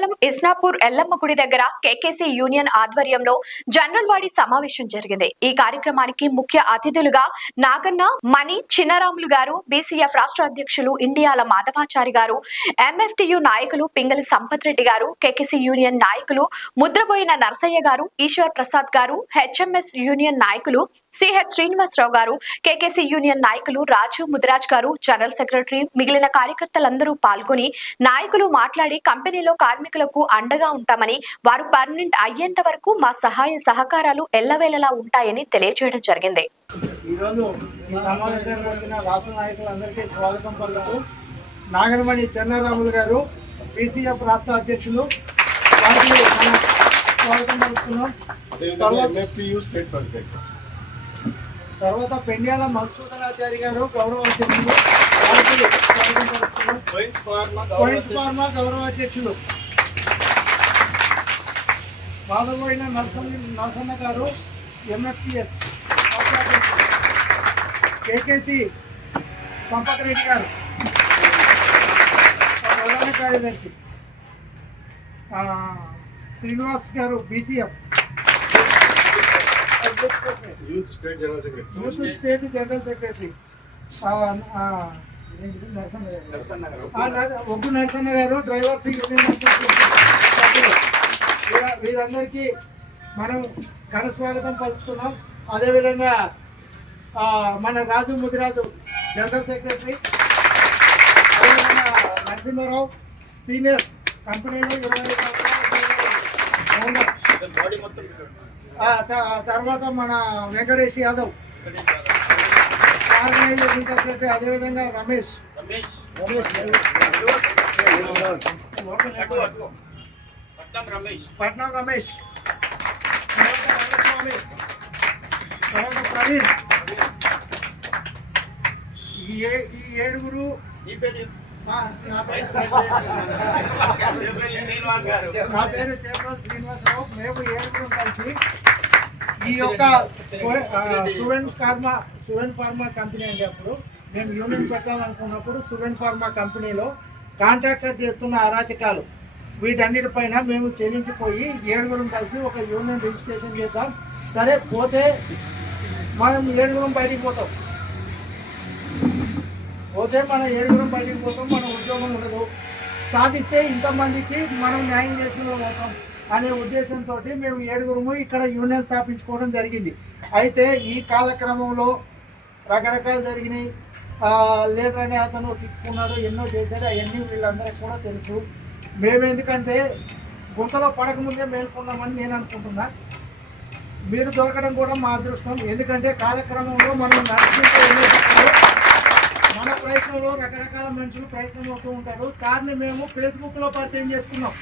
మండలం ఇస్నాపూర్ ఎల్లమ్మ గుడి దగ్గర కేకేసీ యూనియన్ ఆధ్వర్యంలో జనరల్ బాడీ సమావేశం జరిగింది. ఈ కార్యక్రమానికి ముఖ్య అతిథులుగా నాగన్న, మణి, చిన్నరాములు గారు, బీసీఎఫ్ రాష్ట్ర అధ్యక్షులు ఇండియాల మాధవాచారి గారు, ఎంఎఫ్టియు నాయకులు పింగళి సంపత్ రెడ్డి గారు, కేకేసీ యూనియన్ నాయకులు ముద్రబోయిన నర్సయ్య గారు, ఈశ్వర్ ప్రసాద్ గారు, హెచ్ఎంఎస్ యూనియన్ నాయకులు సిహెచ్ శ్రీనివాసరావు గారు, కేకేసీ యూనియన్ నాయకులు రాజు ముదిరాజ్ గారు, జనరల్ సెక్రటరీ, మిగిలిన కార్యకర్తలందరూ పాల్గొని నాయకులు మాట్లాడి కంపెనీలో కార్మికులకు అండగా ఉంటామని, వారు పర్మనెంట్ అయ్యేంత వరకు మా సహాయ సహకారాలు ఎల్లవేళలా ఉంటాయని తెలియజేయడం జరిగింది. ఈరోజు ఈ సమావేశానికి వచ్చిన రాష్ట్ర నాయకులందరికీ స్వాగతం పలుకుతూ నాగనమణి చిన్నరాములు గారు, బీసీఎఫ్ రాష్ట్ర అధ్యక్షులు వారికి స్వాగతం పలుకుతున్నాం. తర్వాత పెండ్యాల మధుసూదనాచారి గారు, గౌరవ అధ్యక్షులు వారికి స్వాగతం పలుకుతున్నాం. పోయిన్స్ ఫార్మా గౌరవ అధ్యక్షులు మాధవోయిన నరసన్న గారు, ఎంఎఫ్టిఎస్ కేకేసీ సంపత్ రెడ్డి గారు, ప్రధాన కార్యదర్శి శ్రీనివాస్ గారు, BCF youth state general secretary Oggu Narasanna గారు, డ్రైవర్స్ యూనియన్ సభ్యులు, వీరందరికీ మనం ఘన స్వాగతం పలుకుతున్నాం. అదేవిధంగా మన రాజు ముదిరాజు జనరల్ సెక్రటరీ, అదేవిధంగా నరసింహారావు సీనియర్ కంపెనీలో 20 తర్వాత మన వెంకటేష్ యాదవ్ ఆర్గనైజేషన్ సెక్రటరీ, అదేవిధంగా రమేష్ పట్నం రమేష్, తర్వాత ప్రవీణ్. ఈ ఏడుగురు నా పేరు చేపల శ్రీనివాసరావు. మేము ఏడుగురు కలిసి ఈ యొక్క సువెన్ ఫార్మా కంపెనీ అంటే అప్పుడు మేము యూనియన్ పెట్టాలనుకున్నప్పుడు సువెన్ ఫార్మా కంపెనీలో కాంట్రాక్టర్ చేస్తున్న అరాచకాలు వీటన్నిటిపైన మేము చెల్లించిపోయి ఏడుగురం కలిసి ఒక యూనియన్ రిజిస్ట్రేషన్ చేద్దాం. సరే పోతే మనం ఏడుగురం బయటికి పోతాం, మన ఉద్యోగం ఉండదు. సాధిస్తే ఇంతమందికి మనం న్యాయం చేసిన అవుతాం అనే ఉద్దేశంతో మేము ఏడుగురము ఇక్కడ యూనియన్ స్థాపించుకోవడం జరిగింది. అయితే ఈ కాలక్రమంలో రకరకాలు జరిగినాయి. లీడర్ అనే అతను తిప్పుకున్నాడు, ఎన్నో చేశాడు, అవన్నీ వీళ్ళందరికీ కూడా తెలుసు. మేము ఎందుకంటే గుంతలో పడకముందే మేల్కొన్నామని నేను అనుకుంటున్నా. మీరు దొరకడం కూడా మా అదృష్టం. ఎందుకంటే కాలక్రమంలో మనం నడుచుకుంటూ మన ప్రయత్నంలో రకరకాల మనుషులు ప్రయత్నం అవుతూ ఉంటారు. సార్ని మేము ఫేస్బుక్లో పరిచయం చేసుకున్నాం.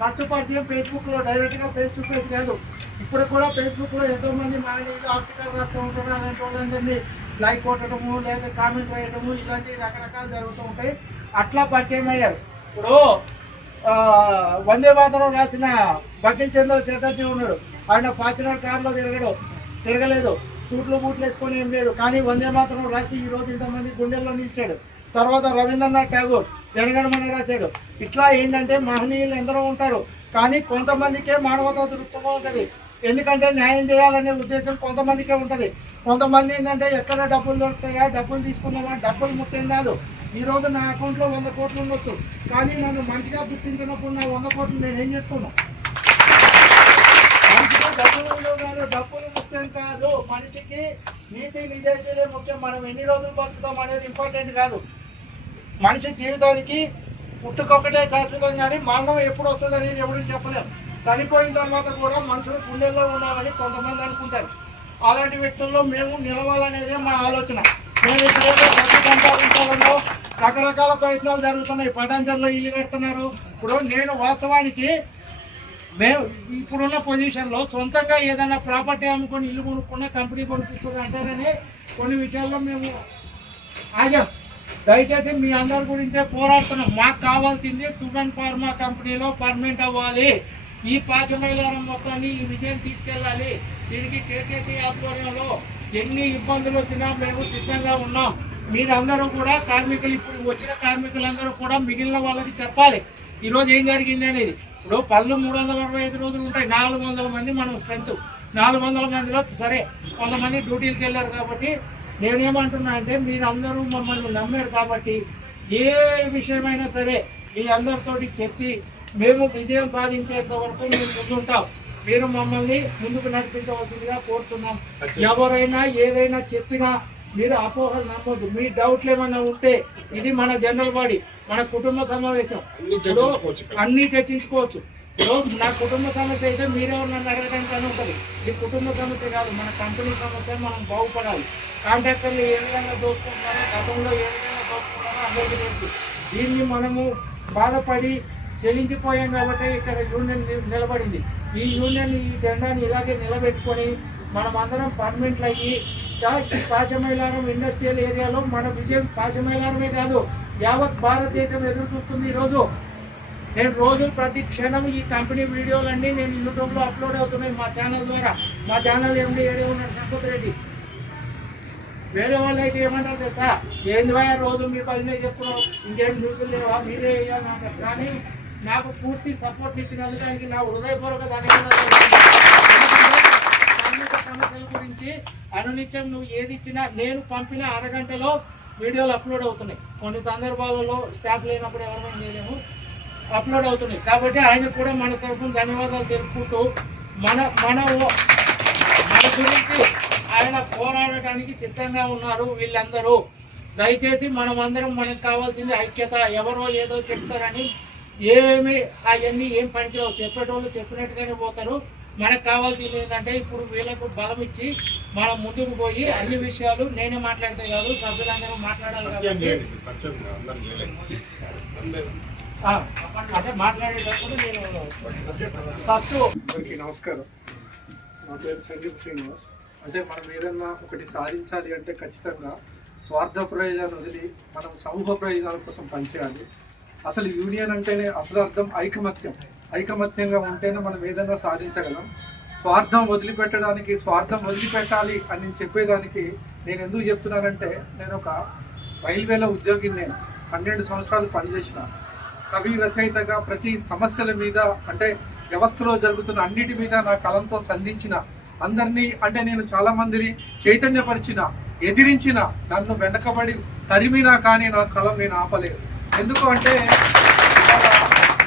ఫస్ట్ పరిచయం ఫేస్బుక్లో, డైరెక్ట్గా ఫేస్ టు ఫేస్ కాదు. ఇప్పుడు కూడా ఫేస్బుక్లో ఎంతోమంది మానవులు ఆర్టికల్ రాస్తూ ఉంటారు. అలాంటి వాళ్ళందరినీ లైక్ కొట్టడము, లేదా కామెంట్ రాయడము, ఇలాంటి రకరకాలు జరుగుతూ ఉంటాయి. అట్లా పరిచయం అయ్యారు. ఇప్పుడు వందే మాతరం రాసిన బకిల్ చంద్ర చటర్జీ ఉన్నాడు. ఆయన ఫార్చునర్ కార్లో తిరగలేదు, సూట్లు బూట్లు వేసుకొని ఏం లేడు. కానీ వందే మాతరం రాసి ఈరోజు ఇంతమంది గుండెల్లో నిలిచాడు. తర్వాత రవీంద్రనాథ్ ఠాగూర్ జనగణమన రాశాడు. ఇట్లా ఏంటంటే మహనీయులు ఎందరో ఉంటారు, కానీ కొంతమందికే మానవతా దృక్పథం ఉంటుంది. ఎందుకంటే న్యాయం చేయాలనే ఉద్దేశం కొంతమందికే ఉంటుంది. కొంతమంది ఏంటంటే ఎక్కడ డబ్బులు దొరుకుతాయా, డబ్బులు తీసుకుందామా, డబ్బులు ముఖ్యం కాదు. ఈరోజు నా అకౌంట్లో 100 కోట్లు ఉండొచ్చు, కానీ నన్ను మనిషిగా గుర్తించినప్పుడు నా 100 కోట్లు నేను ఏం చేసుకున్నాను? మనిషికి డబ్బులు కాదు, డబ్బులు ముఖ్యం కాదు. మనిషికి నీతి నిజాయితీలే ముఖ్యం. మనం ఎన్ని రోజులు బతుకుతాం అనేది ఇంపార్టెంట్ కాదు. మనిషి జీవితానికి పుట్టుకొక్కటే శాశ్వతం, కానీ మరణం ఎప్పుడు వస్తుంది అనేది ఎవరు చెప్పలేం. చనిపోయిన తర్వాత కూడా మనుషులు గుండెల్లో ఉండాలని కొంతమంది అనుకుంటారు. అలాంటి వ్యక్తుల్లో మేము నిలవాలనేదే మా ఆలోచన. మేము ఇక్కడ డబ్బు సంపాదించాలనో రకరకాల ప్రయత్నాలు జరుగుతున్నాయి. పటాంచల్లో ఇల్లు కడుతున్నారు. ఇప్పుడు నేను వాస్తవానికి మేము ఇప్పుడున్న పొజిషన్లో సొంతంగా ఏదైనా ప్రాపర్టీ అమ్ముకొని ఇల్లు కొనుక్కున్న కంపెనీ కొనిపిస్తుంది అంటారని కొన్ని విషయాల్లో మేము ఆగాం. దయచేసి మీ అందరి గురించే పోరాడుతున్నాం. మాకు కావాల్సింది సువెన్ ఫార్మా కంపెనీలో పర్మనెంట్ అవ్వాలి. ఈ పాచమైలారం మొత్తాన్ని ఈ విజయం తీసుకెళ్ళాలి. దీనికి కేకేసీ ఆధ్వర్యంలో ఎన్ని ఇబ్బందులు వచ్చినా మేము సిద్ధంగా ఉన్నాం. మీరందరూ కూడా కార్మికులు, ఇప్పుడు వచ్చిన కార్మికులందరూ కూడా మిగిలిన వాళ్ళకి చెప్పాలి. ఈరోజు ఏం జరిగింది అనేది. ఇప్పుడు పళ్ళు 365 రోజులు ఉంటాయి, 400 మంది మనం స్ట్రెంత్, 400 మందిలో సరే కొంతమంది డ్యూటీలకు వెళ్ళారు. కాబట్టి నేనేమంటున్నా అంటే మీరందరూ మమ్మల్ని నమ్మారు కాబట్టి ఏ విషయమైనా సరే మీ అందరితోటి చెప్పి మేము విజయం సాధించేంత వరకు మేము ముందుంటాం. మీరు మమ్మల్ని ముందుకు నడిపించవలసిందిగా కోరుతున్నాం. ఎవరైనా ఏదైనా చెప్పినా మీరు అపోహలు నమ్మొద్దు. మీ డౌట్లు ఏమైనా ఉంటే ఇది మన జనరల్ బాడీ, మన కుటుంబ సమావేశం, అన్నీ చర్చించుకోవచ్చు. ఇప్పుడు నా కుటుంబ సమస్య అయితే మీరెవరు నన్ను అడగడానికి అని ఉంటుంది. ఇది కుటుంబ సమస్య కాదు, మన కంపెనీ సమస్య. మనం బాగుపడాలి. కాంట్రాక్టర్లు ఏ విధంగా దోచుకుంటున్నారో, గతంలో ఏ విధంగా దోచుకుంటారో అందరికీ తెలుసు. దీన్ని మనము బాధపడి చెల్లించిపోయాం కాబట్టి ఇక్కడ యూనియన్ నిలబడింది. ఈ యూనియన్ ఈ జెండాని ఇలాగే నిలబెట్టుకొని మనం అందరం పర్మనెంట్లు అయ్యి ఈ పాశమైలారం ఇండస్ట్రియల్ ఏరియాలో మన విజయం పాశమైలారమే కాదు, యావత్ భారతదేశం ఎదురు చూస్తుంది. ఈరోజు నేను రోజు ప్రతి క్షణం ఈ కంపెనీ వీడియోలన్నీ నేను యూట్యూబ్లో అప్లోడ్ అవుతున్నాయి మా ఛానల్ ద్వారా. మా ఛానల్ ఎండి ఏడే ఉన్నాడు సంపత్ రెడ్డి. వేరే వాళ్ళు అయితే ఏమంటారు తెలుసా, ఏంది భయ రోజు మీ పదిలే చెప్తున్నావు, ఇంకేం న్యూస్లు లేవా, మీరే వేయాలంటారు. కానీ నాకు పూర్తి సపోర్ట్ ఇచ్చినందుకు దానికి నా హృదయపూర్వక ధన్యవాదాలు. సమస్యల గురించి అనునిత్యం నువ్వు ఏది ఇచ్చినా నేను పంపిన అరగంటలో వీడియోలు అప్లోడ్ అవుతున్నాయి. కొన్ని సందర్భాలలో స్టాఫ్ లేనప్పుడు ఎవరైనా చేయలేము, అప్లోడ్ అవుతున్నాయి. కాబట్టి ఆయన కూడా మన తరఫున ధన్యవాదాలు తెలుపుకుంటూ మన మన మన గురించి ఆయన పోరాడటానికి సిద్ధంగా ఉన్నారు వీళ్ళందరూ. దయచేసి మనమందరం మనకు కావాల్సింది ఐక్యత. ఎవరో ఏదో చెప్తారని ఏమి అవన్నీ ఏం పనికిరావు. చెప్పేటోళ్ళు చెప్పినట్టుగానే పోతారు. మనకు కావాల్సింది ఏంటంటే ఇప్పుడు వీళ్ళకు బలం ఇచ్చి మనం ముందుకు పోయి అన్ని విషయాలు నేనే మాట్లాడితే కాదు, సభ్యులందరూ మాట్లాడాలి. కాబట్టి అంటే మాట్లాడేటప్పుడు నేను ఫస్ట్ నమస్కారం. నా పేరు సందీప్ శ్రీనివాస్. అంటే మనం ఏదన్నా ఒకటి సాధించాలి అంటే ఖచ్చితంగా స్వార్థ ప్రయోజనాలు వదిలి మనం సమూహ ప్రయోజనాల కోసం పనిచేయాలి. అసలు యూనియన్ అంటేనే అసలు అర్థం ఐకమత్యం. ఐకమత్యంగా ఉంటేనే మనం ఏదైనా సాధించగలం. స్వార్థం వదిలిపెట్టాలి అని నేను చెప్పేదానికి నేను ఎందుకు చెప్తున్నానంటే, నేను ఒక రైల్వేలో ఉద్యోగిని. నేను 12 సంవత్సరాలు పనిచేసిన కవి రచయితగా ప్రతి సమస్యల మీద, అంటే వ్యవస్థలో జరుగుతున్న అన్నిటి మీద నా కలంతో సంధించిన అందరినీ, అంటే నేను చాలా మందిని చైతన్యపరిచిన, ఎదిరించిన, నన్ను వెనకబడి తరిమినా కానీ నా కలం నేను ఆపలేదు. ఎందుకు అంటే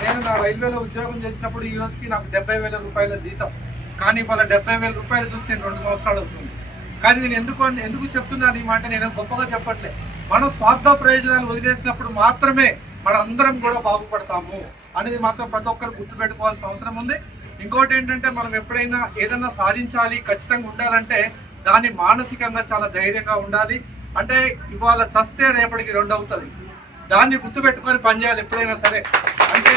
నేను నా రైల్వేలో ఉద్యోగం చేసినప్పుడు ఈ రోజుకి నాకు 70,000 రూపాయల జీతం. కానీ వాళ్ళ 70,000 రూపాయలు చూసి నేను 2 సంవత్సరాలు అవుతుంది. కానీ నేను ఎందుకు చెప్తున్నాను ఈ మాట, నేను గొప్పగా చెప్పట్లే. మనం స్వార్థ ప్రయోజనాలు వదిలేసినప్పుడు మాత్రమే మన అందరం కూడా బాగుపడతాము అనేది మాత్రం ప్రతి ఒక్కరు గుర్తుపెట్టుకోవాల్సిన అవసరం ఉంది. ఇంకోటి ఏంటంటే, మనం ఎప్పుడైనా ఏదైనా సాధించాలి, ఖచ్చితంగా ఉండాలంటే దాన్ని మానసికంగా చాలా ధైర్యంగా ఉండాలి. అంటే ఇవాళ చస్తే రేపటికి 2 అవుతుంది. దాన్ని గుర్తుపెట్టుకొని పనిచేయాలి ఎప్పుడైనా సరే. అంటే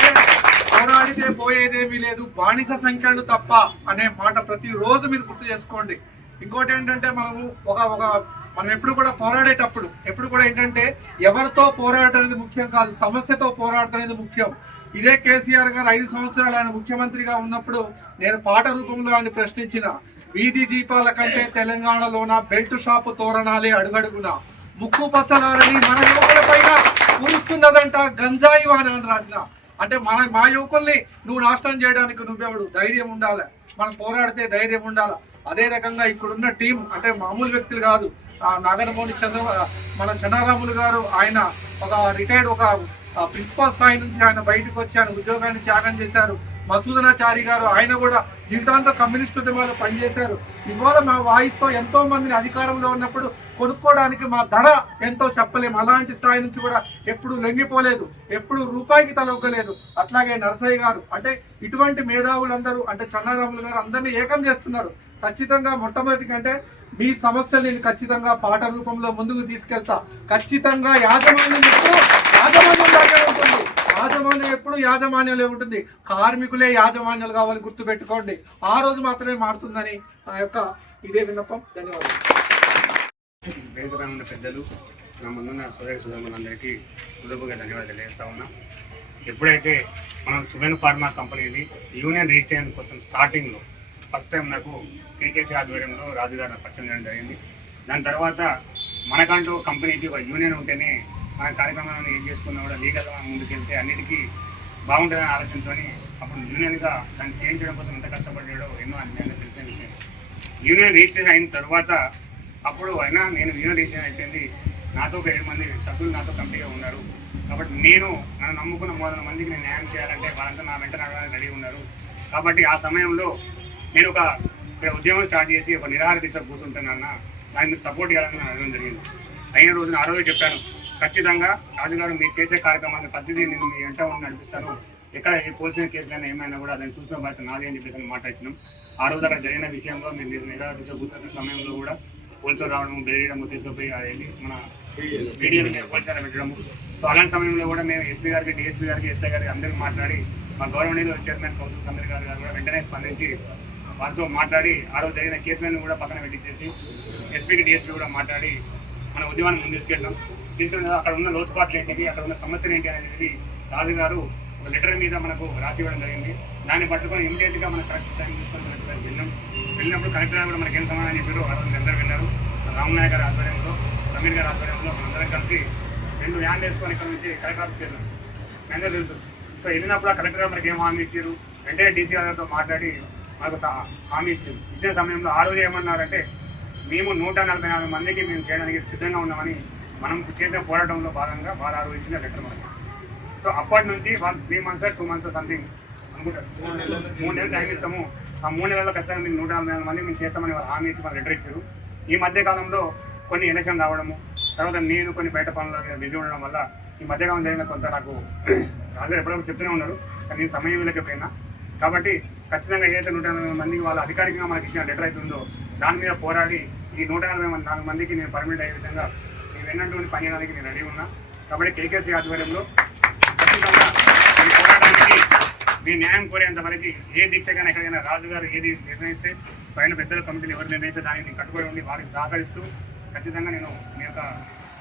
పోరాడితే పోయేదేమీ లేదు, బానిస సంఖ్యలు తప్ప అనే మాట ప్రతిరోజు మీరు గుర్తు చేసుకోండి. ఇంకోటి ఏంటంటే, మనం ఎప్పుడు కూడా పోరాడేటప్పుడు ఎప్పుడు కూడా ఏంటంటే ఎవరితో పోరాడటం అనేది ముఖ్యం కాదు, సమస్యతో పోరాడటం అనేది ముఖ్యం. ఇదే కేసీఆర్ గారు 5 సంవత్సరాలు ఆయన ముఖ్యమంత్రిగా ఉన్నప్పుడు నేను పాట రూపంలో ఆయన ప్రశ్నించిన, వీధి దీపాల కంటే తెలంగాణలోన బెల్ట్ షాపు తోరణాలే అడుగడుగున, ముక్కు పచ్చలారని మన యువకుల పైన పూరుస్తున్నదంట గంజాయి వాన అని రాసిన. అంటే మా యువకుల్ని నువ్వు నాశనం చేయడానికి నువ్వెవడు? ధైర్యం ఉండాలి, మనం పోరాడితే ధైర్యం ఉండాలి. అదే రకంగా ఇక్కడున్న టీం అంటే మామూలు వ్యక్తులు కాదు. నాగనమోని మన చంద్రరాములు గారు, ఆయన ఒక రిటైర్డ్ ఒక ప్రిన్సిపల్ స్థాయి నుంచి ఆయన బయటకు వచ్చి ఆయన ఉద్యోగాన్ని త్యాగం చేశారు. మసూదనాచారి గారు, ఆయన కూడా జీవితాంతం కమ్యూనిస్ట్ ఉద్యమాలు పనిచేశారు. ఇవాళ మా వాయిస్తో ఎంతో మందిని అధికారంలో ఉన్నప్పుడు కొనుక్కోవడానికి మా ధర ఎంతో చెప్పలేము. అలాంటి స్థాయి నుంచి కూడా ఎప్పుడు లొంగిపోలేదు, ఎప్పుడు రూపాయికి తలొగ్గలేదు. అట్లాగే నరసయ్య గారు, అంటే ఇటువంటి మేధావులందరూ, అంటే చంద్రరాములు గారు అందరినీ ఏకం చేస్తున్నారు. ఖచ్చితంగా మొట్టమొదటి కంటే మీ సమస్యలు నేను ఖచ్చితంగా పాట రూపంలో ముందుకు తీసుకెళ్తా. ఖచ్చితంగా యాజమాన్యం ఎప్పుడు యాజమాన్యంలో ఉంటుంది. కార్మికులే యాజమాన్యాలు కావాలి, గుర్తుపెట్టుకోండి. ఆ రోజు మాత్రమే మారుతుందని నా యొక్క ఇదే విన్నపం. ధన్యవాదాలు. వేదికమైన పెద్దలు, నా ముందున్న సోదరి సోదరులందరికీ హృదయపూర్వక ధన్యవాదాలు తెలియజేస్తా ఉన్నా. ఎప్పుడైతే మనం సువెన్ ఫార్మా కంపెనీది యూనియన్ రిజిస్ట్రేషన్ కోసం స్టార్టింగ్లో ఫస్ట్ టైం నాకు కేకేసీ ఆధ్వర్యంలో రాజుగారిని పరిచయం చేయడం జరిగింది. దాని తర్వాత మనకంటూ కంపెనీకి ఒక యూనియన్ ఉంటేనే మన కార్యక్రమాలను ఏం చేసుకున్నా కూడా లీగల్గా ముందుకెళ్తే అన్నిటికీ బాగుంటుందని ఆలోచనతో అప్పుడు యూనియన్గా దాన్ని చేయించడం కోసం ఎంత కష్టపడ్డాడో ఎన్నో అన్ని తెలిసిన విషయం. యూనియన్ రిజిస్ట్రేషన్ అయిన తర్వాత అప్పుడు అయినా నేను యూనియన్ రిజిస్ట్రేషన్ అయిపోయింది, నాతో ఒక 7 మంది సభ్యులు నాతో కంపెనీగా ఉన్నారు కాబట్టి నన్ను నమ్ముకున్న 300 మందికి నేను న్యాయం చేయాలంటే వాళ్ళంతా నా వెంట నడవడానికి రెడీ ఉన్నారు. కాబట్టి ఆ సమయంలో నేను ఇక్కడ ఉద్యమం స్టార్ట్ చేసి ఒక నిరాహార దీక్ష కూర్చుంటున్నా, దానికి మీరు సపోర్ట్ చేయాలని నేను అడగడం జరిగింది. అయిన రోజున ఆ రోజు చెప్పాను, ఖచ్చితంగా రాజుగారు మీరు చేసే కార్యక్రమాన్ని పద్ధతి నేను మీ వెంట ఉండి నడిపిస్తాను, ఎక్కడ ఏ పోలీసు కేసులైనా ఏమైనా కూడా దాన్ని చూసిన బాధ్యత నాది అని చెప్పేసి మాట్లాడినాం. ఆ రోజు అక్కడ జరిగిన విషయంలో నేను నిరాహార దీక్ష కూర్చున్న సమయంలో కూడా పోలీసులు రావడము, బెదిరియడము, తీసుకుపోయి వెళ్ళి మన వీడియోలు పోలీసులు పెట్టడము. సో అలాంటి సమయంలో కూడా మేము ఎస్పీ గారికి, డిఎస్పీ గారికి, ఎస్ఐ గారికి అందరికీ మాట్లాడి మా గవర్నమెంట్ చైర్మన్ కౌన్సిల్ అందరి గారు కూడా వెంటనే స్పందించి వారితో మాట్లాడి ఆ రోజు జరిగిన కేసులను కూడా పక్కన పెట్టించేసి ఎస్పీకి, డిఎస్పీ కూడా మాట్లాడి మన ఉద్యమాన్ని ముందు తీసుకెళ్ళిన అక్కడ ఉన్న లోతుపాట్లు ఏంటి, అక్కడ ఉన్న సమస్యలు ఏంటి అనేది రాజు గారు ఒక లెటర్ మీద మనకు రాసి ఇవ్వడం జరిగింది. దాన్ని పట్టుకొని ఇమీడియట్గా మన కలెక్టర్ టైం తీసుకొని వెళ్ళినప్పుడు కలెక్టర్ కూడా మనకి ఏం సమాధానం చెప్పారు ఆ రోజు అందరూ వెళ్ళారు. రామనాయక్ గారి ఆధ్వర్యంలో, సమీర్ గారి ఆధ్వర్యంలో మనందరం కలిసి 2 వ్యాన్లు వేసుకొని ఇక్కడ నుంచి కలెక్టర్ ఆఫీస్కి వెళ్ళాం. అందరూ తెలుసు. సో వెళ్ళినప్పుడు ఆ కలెక్టర్ గారు మనకి ఏం హామీ ఇచ్చారు, వెంటనే డీసీ గారితో మాట్లాడి మనకు హామీ ఇచ్చిన సమయంలో ఆ రోజు ఏమన్నారంటే మేము 144 మందికి మేము చేయడానికి సిద్ధంగా ఉన్నామని మనం చేసిన పోరాటంలో భాగంగా వారు ఆ రోజు ఇచ్చిన లెటర్ మనకి. సో అప్పటి నుంచి వాళ్ళు 3 months 2 months సంథింగ్ అనుకుంటారు 3 నెలలు టైం ఇస్తాము, ఆ 3 నెలల్లో ఖచ్చితంగా మేము 144 మంది మేము చేస్తామని వాళ్ళు హామీ ఇచ్చి మన లెటర్ ఇచ్చారు. ఈ మధ్యకాలంలో కొన్ని ఎలక్షన్ రావడము, తర్వాత నేను కొన్ని బయట పనుల బిజీ ఉండడం వల్ల ఈ మధ్యకాలం జరిగిన కొంత నాకు రాజు ఎప్పుడప్పుడు చెప్తూనే ఉన్నారు, కానీ నేను సమయం వెళ్ళకపోయినా. కాబట్టి ఖచ్చితంగా ఏదైతే 140 మందికి వాళ్ళు అధికారికంగా మనకి ఇచ్చిన లెటర్ అయితే ఉందో దాని మీద పోరాడి ఈ 144 మందికి నేను పర్మిట్ అయ్యే విధంగా నేను ఎన్నటువంటి పని చేయడానికి నేను రెడీ ఉన్నా. కాబట్టి కేకేసీ ఆధ్వర్యంలో ఖచ్చితంగా ఈ పోరాటానికి మీ న్యాయం కోరేంత వరకు ఏ దీక్షకైనా ఎక్కడికైనా రాజుగారు ఏది నిర్ణయిస్తే పైన పెద్దల కమిటీని ఎవరు నిర్ణయిస్తే దానికి నేను కట్టుబడి ఉండి వారికి సహకరిస్తూ ఖచ్చితంగా నేను మీ యొక్క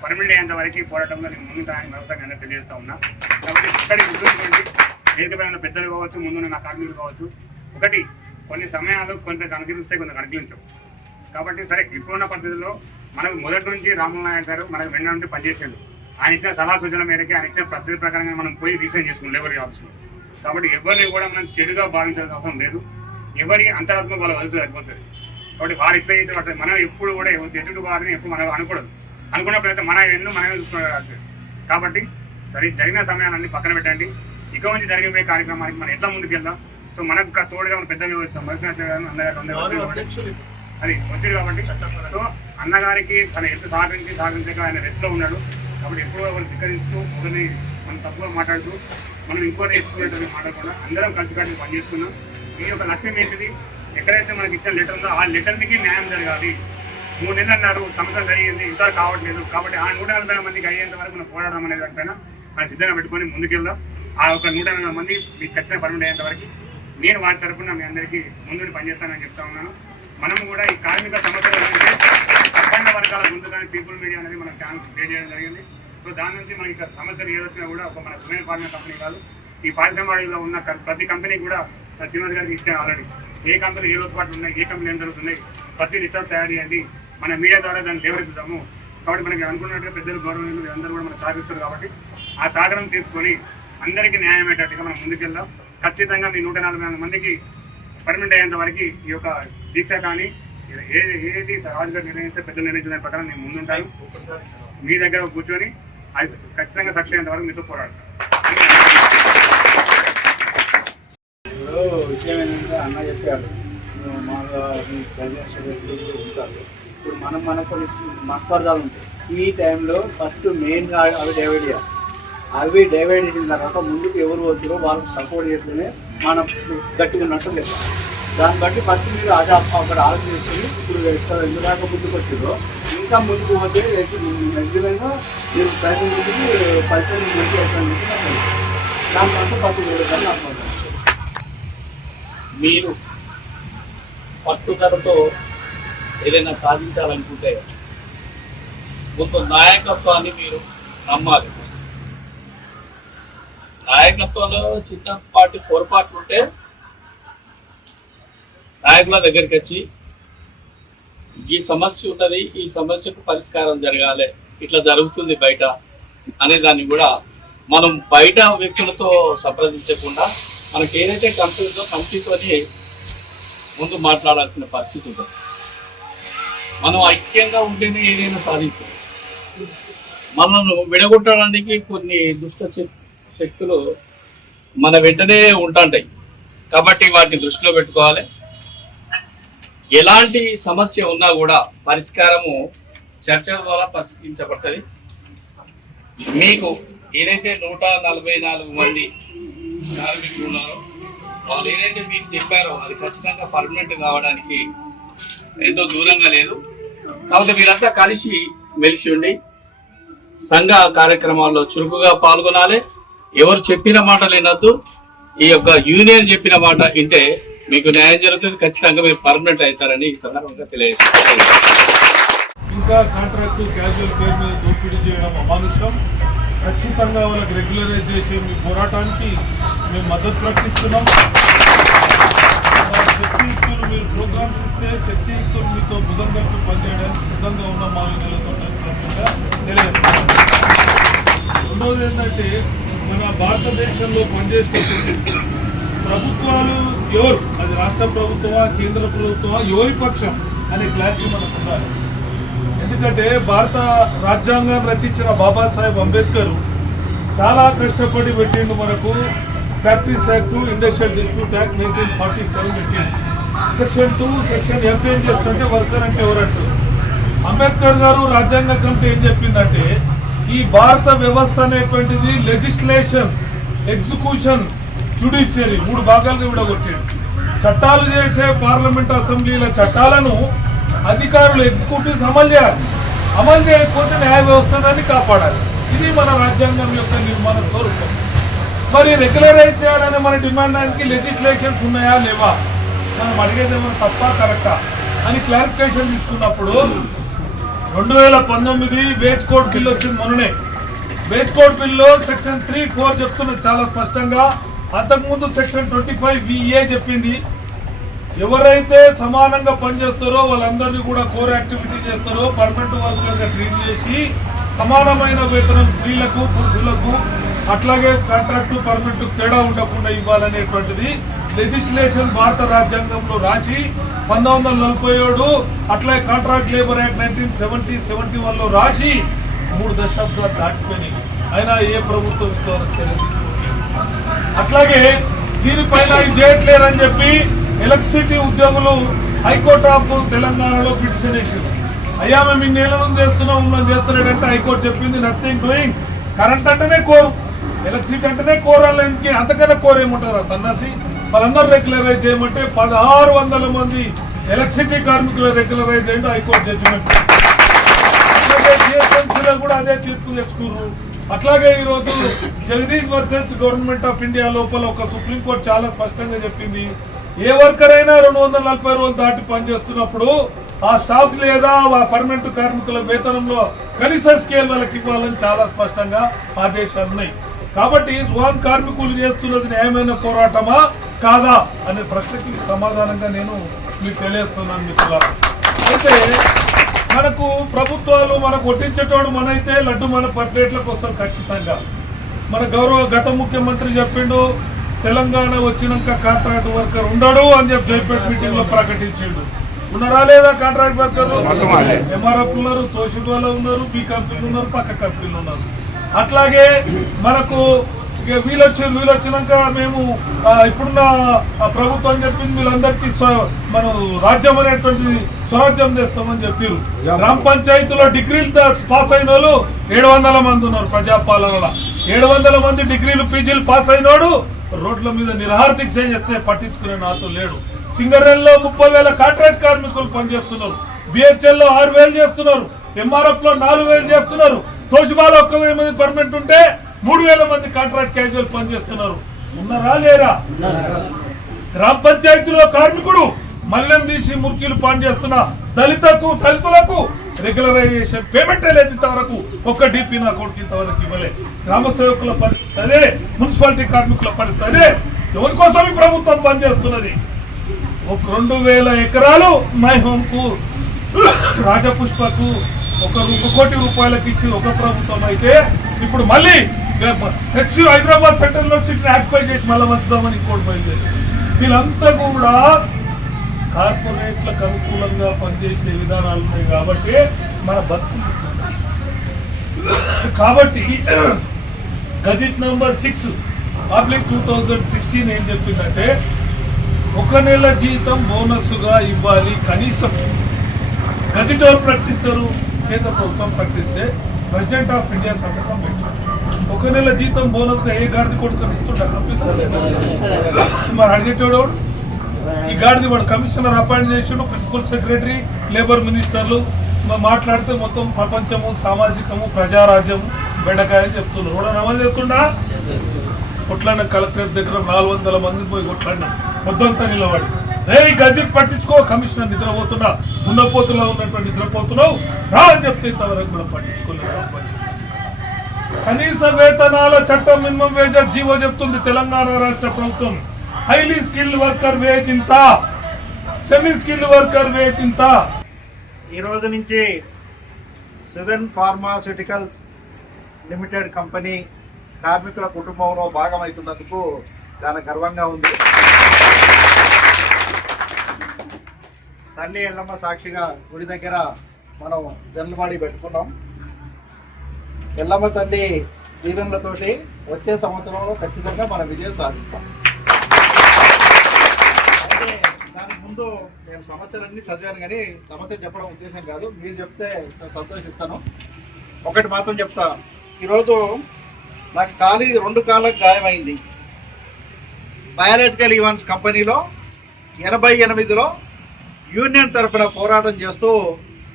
పర్మిట్ అయ్యేంత వరకు పోరాటంలో నేను ముందుంటానని మరోసారి తెలియజేస్తూ ఉన్నా. కాబట్టి ఇక్కడికి గుర్తుంచుకోండి, వేదికపైన పెద్దలు కావచ్చు, ముందున్న నా కార్మికులు కావచ్చు, ఒకటి కొన్ని సమయాలు కొంత కనుకరిస్తే కొంత కనిపించవు. కాబట్టి సరే ఇప్పుడున్న పరిస్థితుల్లో మనకు మొదటి నుంచి రామనాయక్ గారు మనకు వెంట నుండి పనిచేసాడు. ఆయన ఇచ్చిన సలహా సూచనల మేరకి ఆయన ఇచ్చిన పద్ధతి ప్రకారంగా మనం పోయి రీసైన్ చేసుకున్నాం లేబర్ ఆఫీస్లో. కాబట్టి ఎవరిని కూడా మనం చెడుగా భావించాల్సిన అవసరం లేదు, ఎవరి అంతరాత్మ వాళ్ళు వదులుతూ సరిపోతుంది. కాబట్టి వారు ఇట్లా చేసిన మనం ఎప్పుడు కూడా ఎదుటి వారిని ఎప్పుడు మనం అనుకోవద్దు, అనుకున్నప్పుడు అయితే మన ఎన్నో మనమే చూసుకోవాలి. కాబట్టి సరే జరిగిన సమయాలన్నీ పక్కన పెట్టండి, ఇక నుంచి జరిగే కార్యక్రమానికి మనం ఎట్లా ముందుకు వెళ్దాం. సో మనకు తోడుగా మన పెద్దగా అది వచ్చింది కాబట్టి సో అన్నగారికి తన ఎత్తు సహకరించక ఆయన రెస్ట్లో ఉన్నాడు. కాబట్టి ఎప్పుడో ఒకరు ధిక్కరిస్తూ ఒకరిని మనం తప్పుగా మాట్లాడుతూ మనం ఇంకోటి ఎత్తుకునేటప్పుడు మాట్లాడకుండా అందరం కలిసి పనిచేస్తున్నాం. ఈ యొక్క లక్ష్యం ఏంటిది, ఎక్కడైతే మనకి ఇచ్చిన లెటర్ ఉందో ఆ లెటర్కి న్యాయం జరగాలి. 3 నెలలు అన్నారు, సంవత్సరం జరిగింది, ఇంకా కావట్లేదు. కాబట్టి ఆ 140 మందికి అయ్యేంత వరకు మనం పోరాడడం అనే దానిపైన మనం సిద్ధంగా పెట్టుకొని ముందుకెళ్దాం. ఆ ఒక 140 మంది మీకు ఖచ్చితంగా పర్మిట్ అయ్యేంత వరకు నేను వారి తరఫున మీ అందరికీ ముందుని పనిచేస్తానని చెప్తా ఉన్నాను. మనం కూడా ఈ కార్మిక సమస్యలు అంటే అఖండ వర్గాల ముందు కానీ పీపుల్ మీడియా అనేది మన ఛానల్ క్రియేట్ చేయడం జరిగింది. సో దాని నుంచి మనకి సమస్యలు ఏదొచ్చినా కూడా ఒక మన సుమేన్ ఫార్మా కంపెనీ కాదు, ఈ పారిశ్రామికలో ఉన్న ప్రతి కంపెనీ కూడా శ్రీనివాస్ గారికి ఇస్తే ఆల్రెడీ ఏ కంపెనీ ఏ లోతుపాట్లు ఉన్నాయి, ఏ కంపెనీ ఏం జరుగుతున్నాయి, ప్రతి లిస్టర్ తయారు చేయండి, మన మీడియా ద్వారా దాన్ని లేవరెత్తుతాము. కాబట్టి మనకి అనుకున్నట్టుగా పెద్దలు గౌరవనీయులు అందరూ కూడా మనం సహకరిస్తారు. కాబట్టి ఆ సహకారం తీసుకొని అందరికీ న్యాయం అయ్యేటట్టుగా మనం ముందుకెళ్దాం. ఖచ్చితంగా మీ 140 మందికి పర్మిట్ అయ్యేంత వరకు ఈ యొక్క దీక్ష కానీ ఏది రాజుగారు నిర్ణయిస్తే పెద్దలు నిర్ణయించిన దాని ప్రకారం నేను ముందుంటాను. మీ దగ్గర కూర్చొని అది ఖచ్చితంగా సక్సెస్ అయ్యేంత వరకు మీతో పోరాడతాను. విషయం ఏంటంటే అన్న చెప్పాడు, మాకు మీ ప్రెసిడెన్షియల్ ఉంటారు. ఇప్పుడు మనకు కొన్ని మస్పర్ధాలు ఉంటాయి. ఈ టైంలో ఫస్ట్ మెయిన్గా అవి డైవర్ట్ చేయాలి. అవి డైవర్ట్ చేసిన తర్వాత ముందుకు ఎవరు వద్దురో వాళ్ళకి సపోర్ట్ చేస్తేనే మనం గట్టిగా ఉన్నట్టు లేదు. దాన్ని బట్టి ఫస్ట్ మీరు అది అక్కడ ఆలోచన చేసుకుని ఇప్పుడు ఎంతదాకా ముందుకు వచ్చిందో ఇంకా ముందుకు పోతే మ్యాక్సిమంగా మీరు ప్రయత్నం చేసి ఫలితం మంచిగా అవుతుంది. దానికంటూ పట్టు వేయడం అనుకుంటాను. మీరు పట్టుదలతో ఏదైనా సాధించాలనుకుంటే ముందు నాయకత్వాన్ని మీరు నమ్మాలి. నాయకత్వంలో చిన్నపాటి పొరపాట్లు ఉంటే నాయకుల దగ్గరికి వచ్చి ఈ సమస్య ఉన్నది, ఈ సమస్యకు పరిష్కారం జరగాలి, ఇట్లా జరుగుతుంది బయట అనే దాన్ని కూడా మనం బయట వ్యక్తులతో సంప్రదించకుండా మనకి ఏదైతే కంపెనీతోని ముందు మాట్లాడాల్సిన పరిస్థితి ఉంటుంది. మనం ఐక్యంగా ఉంటేనే ఏదైనా సాధిస్తాం. మనల్ని విడగొట్టడానికి కొన్ని దుష్ట శక్తులు మన వెంటనే ఉంటాయి. కాబట్టి వాటిని దృష్టిలో పెట్టుకోవాలి. ఎలాంటి సమస్య ఉన్నా కూడా పరిష్కారము చర్చల ద్వారా పరిష్కరించబడుతుంది. మీకు ఏదైతే 144 మంది కార్మికులు ఉన్నారో వాళ్ళు ఏదైతే మీకు చెప్పారో అది ఖచ్చితంగా పర్మనెంట్ కావడానికి ఎంతో దూరంగా లేదు. కాబట్టి మీరంతా కలిసి మెలిసి ఉండి సంఘ కార్యక్రమాల్లో చురుకుగా పాల్గొనాలి. ఎవరు చెప్పిన మాట లేనద్దు. ఈ యొక్క యూనియన్ చెప్పిన మాట వింటే మీకు న్యాయం జరుగుతుంది. ఖచ్చితంగా మీరు పర్మనెంట్ అవుతారని ఈ సందర్భంగా తెలియజేస్తున్నారు. ఇంకా కాంట్రాక్టు క్యాజువల్ పేరు మీద దోపిడీ చేయడం అమానుషం. ఖచ్చితంగా వాళ్ళకి రెగ్యులరైజ్ చేసే మీ పోరాటానికి మేము మద్దతు ప్రకటిస్తున్నాం. శక్తియుక్తులు మీరు ప్రోగ్రామ్స్ ఇస్తే శక్తియుక్తులు మీతో భుజం కలిపి పనిచేయడానికి సిద్ధంగా ఉన్న మా యూనియన్లతో తెలియజేస్తున్నాం. రెండవది ఏంటంటే మన భారతదేశంలో పనిచేసేటప్పుడు ప్రభుత్వాలు ఎవరు, అది రాష్ట్ర ప్రభుత్వమా కేంద్ర ప్రభుత్వమా ఎవరి పక్షం అనే క్లారిటీ మనకు ఉండాలి. ఎందుకంటే భారత రాజ్యాంగాన్ని రచించిన బాబాసాహెబ్ అంబేద్కర్ చాలా కష్టపడి పెట్టిండు. మనకు factories act, industrial dispute act 1947 పెట్టిండు. సెక్షన్ 2 సెక్షన్ F ఏం చేస్తుంటే వర్కర్ అంటే ఎవరంటారు. అంబేద్కర్ గారు రాజ్యాంగ కమిటీ ఏం చెప్పిందంటే ఈ భారత వ్యవస్థ అనేటువంటిది లెజిస్లేషన్, ఎగ్జిక్యూషన్, జ్యుడిషియరీ 3 భాగాలుగా విడగొట్టాడు. చట్టాలు చేసే పార్లమెంట్ అసెంబ్లీల చట్టాలను అధికారులు ఎగ్జిక్యూటివ్స్ అమలు చేయాలి. అమలు చేయకపోతే న్యాయ వ్యవస్థని కాపాడాలి. ఇది మన రాజ్యాంగం యొక్క నిర్మాణ స్వరూపం. మరి రెగ్యులరైజ్ చేయాలని మన డిమాండ్ దానికి లెజిస్లేషన్స్ ఉన్నాయా లేవా, మనం అడిగేదేమో తప్ప కరెక్టా అని క్లారిఫికేషన్ తీసుకున్నప్పుడు 2019 వేజ్ కోడ్ బిల్ వచ్చింది మొన్ననే. వేజ్ కోడ్ బిల్లో సెక్షన్ 3(4) చెప్తున్నది చాలా స్పష్టంగా. అంతకుముందు సెక్షన్ 25(VA) చెప్పింది ఎవరైతే సమానంగా పనిచేస్తారో వాళ్ళందరినీ కూడా కోర్ యాక్టివిటీ చేస్తారో పర్మనెంట్ వర్కర్గా ట్రీట్ చేసి సమానమైన వేతనం స్త్రీలకు పురుషులకు అట్లాగే కాంట్రాక్టు పర్మనెంట్ తేడా ఉండకుండా ఇవ్వాలనేటువంటిది లెజిస్లేషన్ భారత రాజ్యాంగంలో రాసి 1947 అట్లాగే కాంట్రాక్ట్ లేబర్ యాక్ట్ 1970-71లో రాసి 3 దశాబ్దాలు దాటిపోయినాయి. అయినా ఏ ప్రభుత్వం ఇంతవరకు చర్య తీసుకోవచ్చు. అట్లాగే దీనిపైన ఇది చేయట్లేరని చెప్పి ఎలక్ట్రిసిటీ ఉద్యోగులు హైకోర్టు ఆఫ్ తెలంగాణలో పిటిషన్ వేసారు. అయ్యా మేము ఇన్నేళ్ల నుంచి ఉన్నాం చేస్తున్నాడంటే హైకోర్టు చెప్పింది నథింగ్ డూయింగ్. కరెంట్ అంటేనే కోరు, ఎలక్ట్రిసిటీ అంటేనే కోరాలకి అంతకన్నా కోరేమంటారు ఆ సన్నాసి. వాళ్ళందరూ రెగ్యులరైజ్ చేయమంటే 1600 మంది ఎలక్ట్రిసిటీ కార్మికులు రెగ్యులరైజ్ అయ్యింది హైకోర్టు జడ్జిమెంట్. అట్లాగే కూడా అదే తీర్పు తెచ్చుకున్నారు. అట్లాగే ఈరోజు Jagadish versus government of India లోపల ఒక సుప్రీంకోర్టు చాలా స్పష్టంగా చెప్పింది ఏ వర్కర్ అయినా 240 రోజులు దాటి పనిచేస్తున్నప్పుడు ఆ స్టాఫ్ లేదా ఆ పర్మనెంట్ కార్మికుల వేతనంలో కనీస స్కేల్ వాళ్ళకి ఇవ్వాలని చాలా స్పష్టంగా ఆదేశాలు ఉన్నాయి. కాబట్టి స్వాన్ కార్మికులు చేస్తున్నది న్యాయమైన పోరాటమా కాదా అనే ప్రశ్నకి సమాధానంగా నేను మీకు తెలియజేస్తున్నాను మిత్రులారా. అయితే మనకు ప్రభుత్వాలు మనకు వడ్డించేటోడు మనైతే లడ్డు మన ప్లేట్లకు వస్తుంది ఖచ్చితంగా. మన గత ముఖ్యమంత్రి చెప్పిండు తెలంగాణ వచ్చినాక కాంట్రాక్ట్ వర్కర్ ఉండడు అని చెప్పి జైపేట మీటింగ్ లో ప్రకటించిండు. ఉన్నారా లేదా కాంట్రాక్ట్ వర్కర్లు? ఎంఆర్ఎఫ్ ఉన్నారు, తోషిబాలో ఉన్నారు, బి కంపెనీలు ఉన్నారు, పక్క కంపెనీలు ఉన్నారు. అట్లాగే మనకు వీళ్ళు వచ్చినాక మేము ఇప్పుడున్న ప్రభుత్వం చెప్పింది వీళ్ళందరికీ మనం రాజ్యం అనేటువంటి స్వరాజ్యం చేస్తామని చెప్పారు. గ్రామ పంచాయతీలో డిగ్రీలు పాస్ అయిన వాళ్ళు 700 మంది ఉన్నారు. ప్రజాపాలనలో 700 మంది డిగ్రీలు పీజీలు పాస్ అయినోడు రోడ్ల మీద నిరాహార దీక్ష చేస్తే పట్టించుకునే నాతో లేడు. సింగరేణిలో 30,000 కాంట్రాక్ట్ కార్మికులు పనిచేస్తున్నారు. బిహెచ్ఎల్లో 6,000 చేస్తున్నారు. ఎంఆర్ఎఫ్ లో 4,000 చేస్తున్నారు. తోషిబాలో 1,000 మంది పర్మనెంట్ ఉంటే 3,000 మంది కాంట్రాక్ట్ క్యాజువల్ పనిచేస్తున్నారు. ఉన్నారా లేరా? గ్రామ పంచాయతీలో కార్మికుడు మల్లెం తీసి మురికీలు పనిచేస్తున్న దళితులకు రెగ్యులరైజేషన్ పేమెంట్ లేదు. ఇంతవరకు ఒక్క డిపి నా అకౌంట్కి ఇంతవరకు ఇవ్వలే. గ్రామ సేవకుల పరిస్థితి అదే, మున్సిపాలిటీ కార్మికుల పరిస్థితి అదే. ఎవరి కోసం ఈ ప్రభుత్వం పనిచేస్తున్నది? 2,000 ఎకరాలు మై హోమ్కు రాజపుష్పకు 1 కోటి రూపాయలకు ఇచ్చి ఒక ప్రభుత్వం అయితే ఇప్పుడు మళ్ళీ నెక్స్ట్ హైదరాబాద్ సెంట్రల్ సిటీని ఆక్యుపై చేసి మళ్ళీ మంచుదామని ఇంకోటి బయలుదేరి వీళ్ళంతా కూడా కార్పొరేట్లకు అనుకూలంగా పనిచేసే విధానాలు ఉన్నాయి కాబట్టి మన బతుకు. కాబట్టి గజెట్ నంబర్ 6 పబ్లిక్ 2016 ఏం చెప్పిందంటే 1 నెల జీతం బోనస్గా ఇవ్వాలి కనీసం. గజెట్ ఎవరు ప్రకటిస్తారు? కేంద్ర ప్రభుత్వం ప్రకటిస్తే ప్రెసిడెంట్ ఆఫ్ ఇండియా సంతకం పెట్టారు. 1 నెల జీతం బోనస్గా ఏ గాడిది కొడుకొని ఇస్తుండ మరి అడిగేటోడు ఈ గాడిది వాడు కమిషనర్ అపాయింట్ చేసిండు, ప్రిన్సిపల్ సెక్రటరీ, లేబర్ మినిస్టర్లు మాట్లాడితే మొత్తం ప్రపంచము, సామాజికము, ప్రజారాజ్యము బెండకాయ అని చెప్తున్నారు. కూడా అమలు చేస్తుండా కొట్లాడిన కలెక్టరేట్ దగ్గర 400 మంది పోయి కొట్లాడినా పొద్దంతా నిలబడి ఈ గజెట్ పట్టించుకో, కమిషనర్ నిద్రపోతున్నా, దున్నపోతులో ఉన్నటువంటి నిద్రపోతున్నావు రా అని చెప్తే ఇంతవరకు కూడా పట్టించుకోలేదు. కనీస వేతనాల చట్టం మినిమం వేజ్ జీవో చెప్తుంది తెలంగాణ రాష్ట్ర ప్రభుత్వం. హైలీ స్కిల్డ్ వర్కర్ వేజ్ ఇంత, సెమీ స్కిల్డ్ వర్కర్ వేజ్ ఇంత. ఈ రోజు నుంచి సువెన్ ఫార్మాస్యూటికల్స్ లిమిటెడ్ కంపెనీ కార్మికుల కుటుంబంలో భాగమవుతున్నందుకు చాలా గర్వంగా ఉంది. తల్లి ఎల్లమ్మ సాక్షిగా గుడి దగ్గర మనం జనరల్ బాడీ పెట్టుకున్నాం. ఎల్లమ్మ తల్లి దీవెనలతోటి వచ్చే సంవత్సరంలో ఖచ్చితంగా మనం విజయం సాధిస్తాం. అయితే దానికి ముందు నేను సమస్యలన్నీ చదివాను కానీ సమస్య చెప్పడం ఉద్దేశం కాదు, మీరు చెప్తే సంతోషిస్తాను. ఒకటి మాత్రం చెప్తా. ఈరోజు నాకు కాలి 2 కాళ్ళకు గాయమైంది. బయాలజికల్ ఈవెంట్స్ కంపెనీలో 88లో యూనియన్ తరఫున పోరాటం చేస్తూ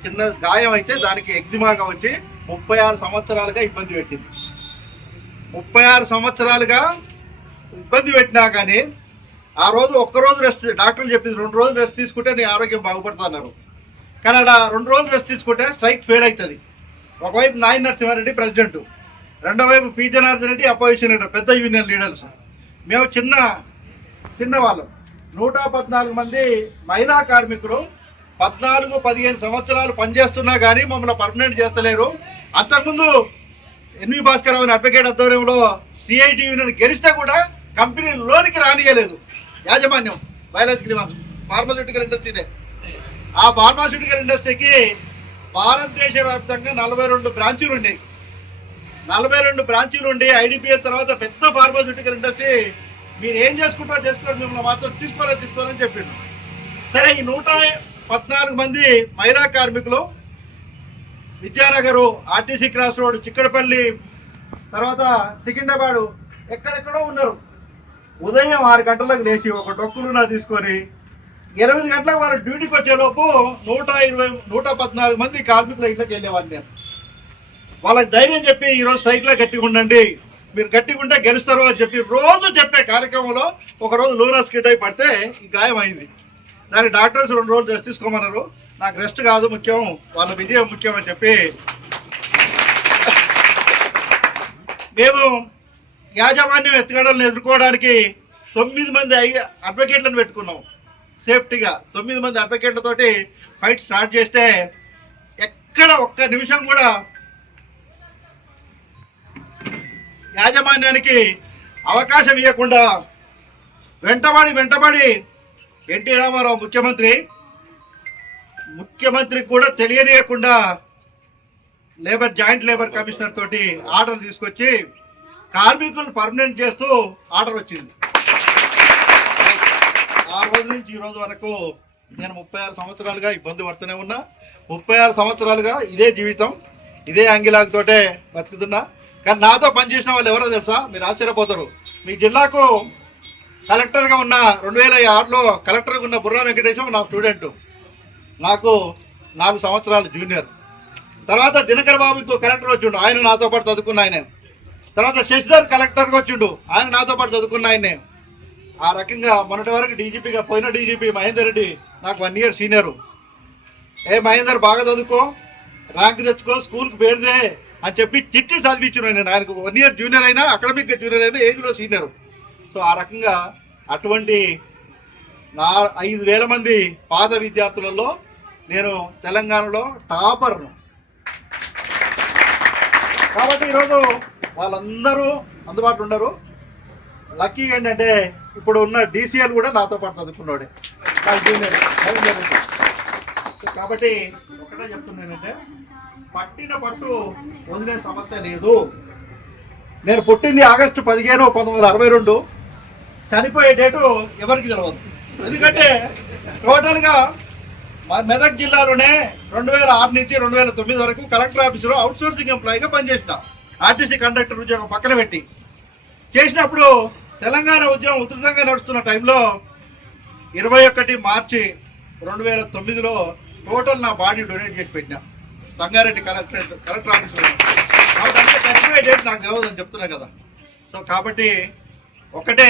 చిన్న గాయం అయితే దానికి ఎగ్జిమాగా వచ్చి 36 సంవత్సరాలుగా ఇబ్బంది పెట్టింది. 36 సంవత్సరాలుగా ఇబ్బంది పెట్టినా కానీ ఆ రోజు ఒక్కరోజు రెస్ట్, డాక్టర్లు చెప్పింది 2 రోజులు రెస్ట్ తీసుకుంటే నీ ఆరోగ్యం బాగుపడుతుంది అన్నారు. కానీ అక్కడ 2 రోజులు రెస్ట్ తీసుకుంటే స్ట్రైక్ ఫెయిల్ అవుతుంది. ఒకవైపు నాయన నరసింహారెడ్డి ప్రెసిడెంట్, రెండో వైపు P Janardhan Reddy opposition leader, పెద్ద యూనియన్ లీడర్స్. మేము చిన్న వాళ్ళం. 114 మంది మహిళా కార్మికులు 14-15 సంవత్సరాలు పనిచేస్తున్నా కానీ మమ్మల్ని పర్మనెంట్ చేస్తలేరు. అంతకుముందు ఎన్వి భాస్కర్ అని అడ్వకేట్ ఆధ్వర్యంలో సిఐటి యూనియన్ గెలిస్తే కూడా కంపెనీ లోనికి రానియలేదు యాజమాన్యం. బయాలజికల్ ఫార్మాస్యూటికల్ ఇండస్ట్రీనే. ఆ ఫార్మాస్యూటికల్ ఇండస్ట్రీకి భారతదేశ వ్యాప్తంగా 42 బ్రాంచీలు ఉన్నాయి. 42 బ్రాంచీలు ఉండి ఐడిపిఎస్ తర్వాత పెద్ద ఫార్మాస్యూటికల్ ఇండస్ట్రీ. మీరు ఏం చేసుకుంటారో చేసుకోండి, మిమ్మల్ని మాత్రం తీసుకోవాలని చెప్పిండు. సరే, ఈ 114 మంది మహిళా కార్మికులు Vidyanagar, RTC cross road, Chikkadpally, తర్వాత సికింద్రాబాద్ ఎక్కడెక్కడో ఉన్నారు. ఉదయం 6 గంటలకు లేచి ఒక డొక్కులున్నా తీసుకొని 8 గంటలకు వాళ్ళ డ్యూటీకి వచ్చేలోపు 114 మంది కార్మికుల ఇంట్లోకి వెళ్ళేవాడిని నేను. వాళ్ళకి ధైర్యం చెప్పి ఈరోజు స్ట్రైక్లో గట్టిగా ఉండండి, మీరు గట్టిగా ఉంటే గెలుస్తారు అని చెప్పి రోజు చెప్పే కార్యక్రమంలో ఒకరోజు లోరా స్కిట్ అయి పడితే ఈ గాయం అయింది. దానికి డాక్టర్స్ 2 రోజులు రెస్ట్ తీసుకోమన్నారు. నాకు రెస్ట్ కాదు ముఖ్యం, వాళ్ళ విజయం ముఖ్యం అని చెప్పి మేము యాజమాన్యం ఎత్తుగడలను ఎదుర్కోవడానికి 9 మంది అడ్వకేట్లను పెట్టుకున్నాం. సేఫ్టీగా 9 మంది అడ్వకేట్లతోటి ఫైట్ స్టార్ట్ చేస్తే ఎక్కడ ఒక్క నిమిషం కూడా యాజమాన్యానికి అవకాశం ఇవ్వకుండా వెంటబడి ఎన్టీ రామారావు ముఖ్యమంత్రికి కూడా తెలియనియకుండా జాయింట్ లేబర్ కమిషనర్ తోటి ఆర్డర్ తీసుకొచ్చి కార్మికులను పర్మనెంట్ చేస్తూ ఆర్డర్ వచ్చింది. ఆ రోజు నుంచి ఈ రోజు వరకు నేను 36 సంవత్సరాలుగా ఇబ్బంది పడుతూనే ఉన్నా. 36 సంవత్సరాలుగా ఇదే జీవితం, ఇదే అంగిలాగుతోటే బతుకుతున్నా. కానీ నాతో పనిచేసిన వాళ్ళు ఎవరో తెలుసా? మీరు ఆశ్చర్యపోతారు. మీ జిల్లాకు కలెక్టర్గా ఉన్న 2006లో కలెక్టర్గా ఉన్న బుర్రా వెంకటేశం నా స్టూడెంట్, నాకు 4 సంవత్సరాలు జూనియర్. తర్వాత దినకర్ బాబు ఇంకో కలెక్టర్ వచ్చిండు, ఆయన నాతో పాటు చదువుకున్న ఆయనే. తర్వాత శశిధర్ కలెక్టర్గా వచ్చిండు, ఆయన నాతో పాటు చదువుకున్న ఆయనే. ఆ రకంగా మొన్నటి వరకు డీజీపీగా పోయిన డీజీపీ మహేందర్ రెడ్డి నాకు 1 ఇయర్ సీనియరు. మహేందర్ బాగా చదువుకో, ర్యాంక్ తెచ్చుకో, స్కూల్కి పేరుదే అని చెప్పి చిట్టి చదివించిన నేను. ఆయనకు 1 ఇయర్ జూనియర్ అయినా, అకాడమిక్గా జూనియర్ అయినా, ఏజ్లో సీనియరు. సో ఆ రకంగా అటువంటి 5,000 మంది పాత విద్యార్థులలో నేను తెలంగాణలో టాపర్ను. కాబట్టి ఈరోజు వాళ్ళందరూ అందుబాటులో ఉండరు. లక్కీ ఏంటంటే ఇప్పుడు ఉన్న డీసీఎల్ కూడా నాతో పాటు చదువుకున్నాడే, నాకు జూనియర్. సో కాబట్టి ఒకటే చెప్తున్నానంటే పట్టిన పట్టు వదిలే సమస్య లేదు. నేను పుట్టింది ఆగస్టు 15, 1962. చనిపోయే డేటు ఎవరికి తెలియదు. ఎందుకంటే టోటల్గా మెదక్ జిల్లాలోనే 2006 నుంచి 2009 వరకు కలెక్టర్ ఆఫీసులో అవుట్సోర్సింగ్ ఎంప్లాయీగా పనిచేసిన. ఆర్టీసీ కండక్టర్ ఉద్యోగం పక్కన పెట్టి చేసినప్పుడు తెలంగాణ ఉద్యమం ఉధృతంగా నడుస్తున్న టైంలో 21 మార్చి 2009లో టోటల్ నా బాడీ డొనేట్ చేసి పెట్టిన సంగారెడ్డి కలెక్టర్ ఆఫీసులో. కాబట్టి చనిపోయే డేట్ నాకు తెలియదు అని చెప్తున్నా కదా. సో కాబట్టి ఒకటే,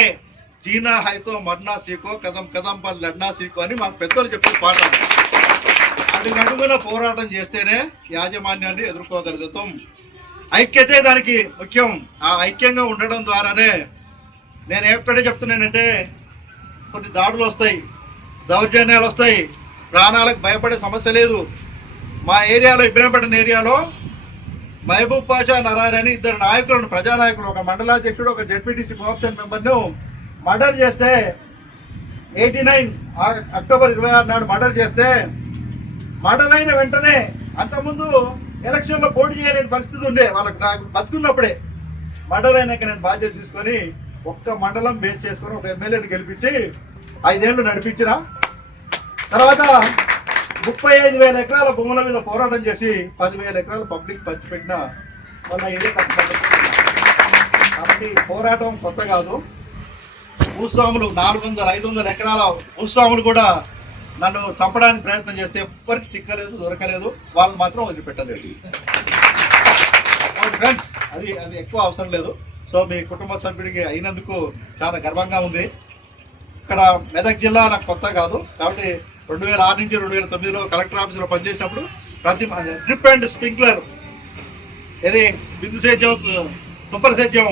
జీనా హైతో మర్నా సీకో, కదం కదం పల్ లడ్నా సీకో అని మాకు పెద్దలు చెప్పే పాట. అడుగడుగున పోరాటం చేస్తేనే యాజమాన్యాన్ని ఎదుర్కోగలుగుతాం. ఐక్యతే దానికి ముఖ్యం. ఆ ఐక్యంగా ఉండడం ద్వారానే నేను ఎక్కడే చెప్తున్నానంటే కొన్ని దాడులు వస్తాయి, దౌర్జన్యాలు వస్తాయి, ప్రాణాలకు భయపడే సమస్య లేదు. మా ఏరియాలో ఇబ్రహీంపట్నం ఏరియాలో మహబూబ్ పాషా నరారి అని 2 నాయకులను, ప్రజానాయకులు, ఒక మండలాధ్యక్షుడు, ఒక జెడ్పీటీసీ కోఆప్షన్ మెంబర్ను మర్డర్ చేస్తే 89 అక్టోబర్ 26 నాడు మర్డర్ చేస్తే, మర్డర్ అయిన వెంటనే అంతకుముందు ఎలక్షన్లో పోటీ చేయలేని పరిస్థితి ఉండే వాళ్ళకి. నాకు బతుకున్నప్పుడే మర్డర్ అయినాక నేను బాధ్యత తీసుకొని ఒక్క మండలం బేస్ చేసుకొని ఒక ఎమ్మెల్యేని గెలిపించి 5 ఏళ్ళు నడిపించిన తర్వాత 35,000 ఎకరాల భూముల మీద పోరాటం చేసి 10,000 ఎకరాలు పబ్లిక్ పంచిపెట్టిన వల్ల ఇదే తప్ప. కాబట్టి పోరాటం కొత్త కాదు. భూస్వాములు 400-500 ఎకరాల భూస్వాములు కూడా నన్ను చంపడానికి ప్రయత్నం చేస్తే ఎవ్వరికి చిక్కలేదు, దొరకలేదు. వాళ్ళు మాత్రం వదిలిపెట్టలేదు. ఫ్రెండ్స్, అది ఎక్కువ అవసరం లేదు. సో మీ కుటుంబ సభ్యుడికి అయినందుకు చాలా గర్వంగా ఉంది. ఇక్కడ మెదక్ జిల్లా నాకు కొత్త కాదు. కాబట్టి 2006 నుంచి 2009లో కలెక్టర్ ఆఫీసులో పనిచేసినప్పుడు ప్రతి డ్రిప్ అండ్ స్ప్రింక్లర్ ఇది బిందు సేద్యం, సూపర్ సేద్యం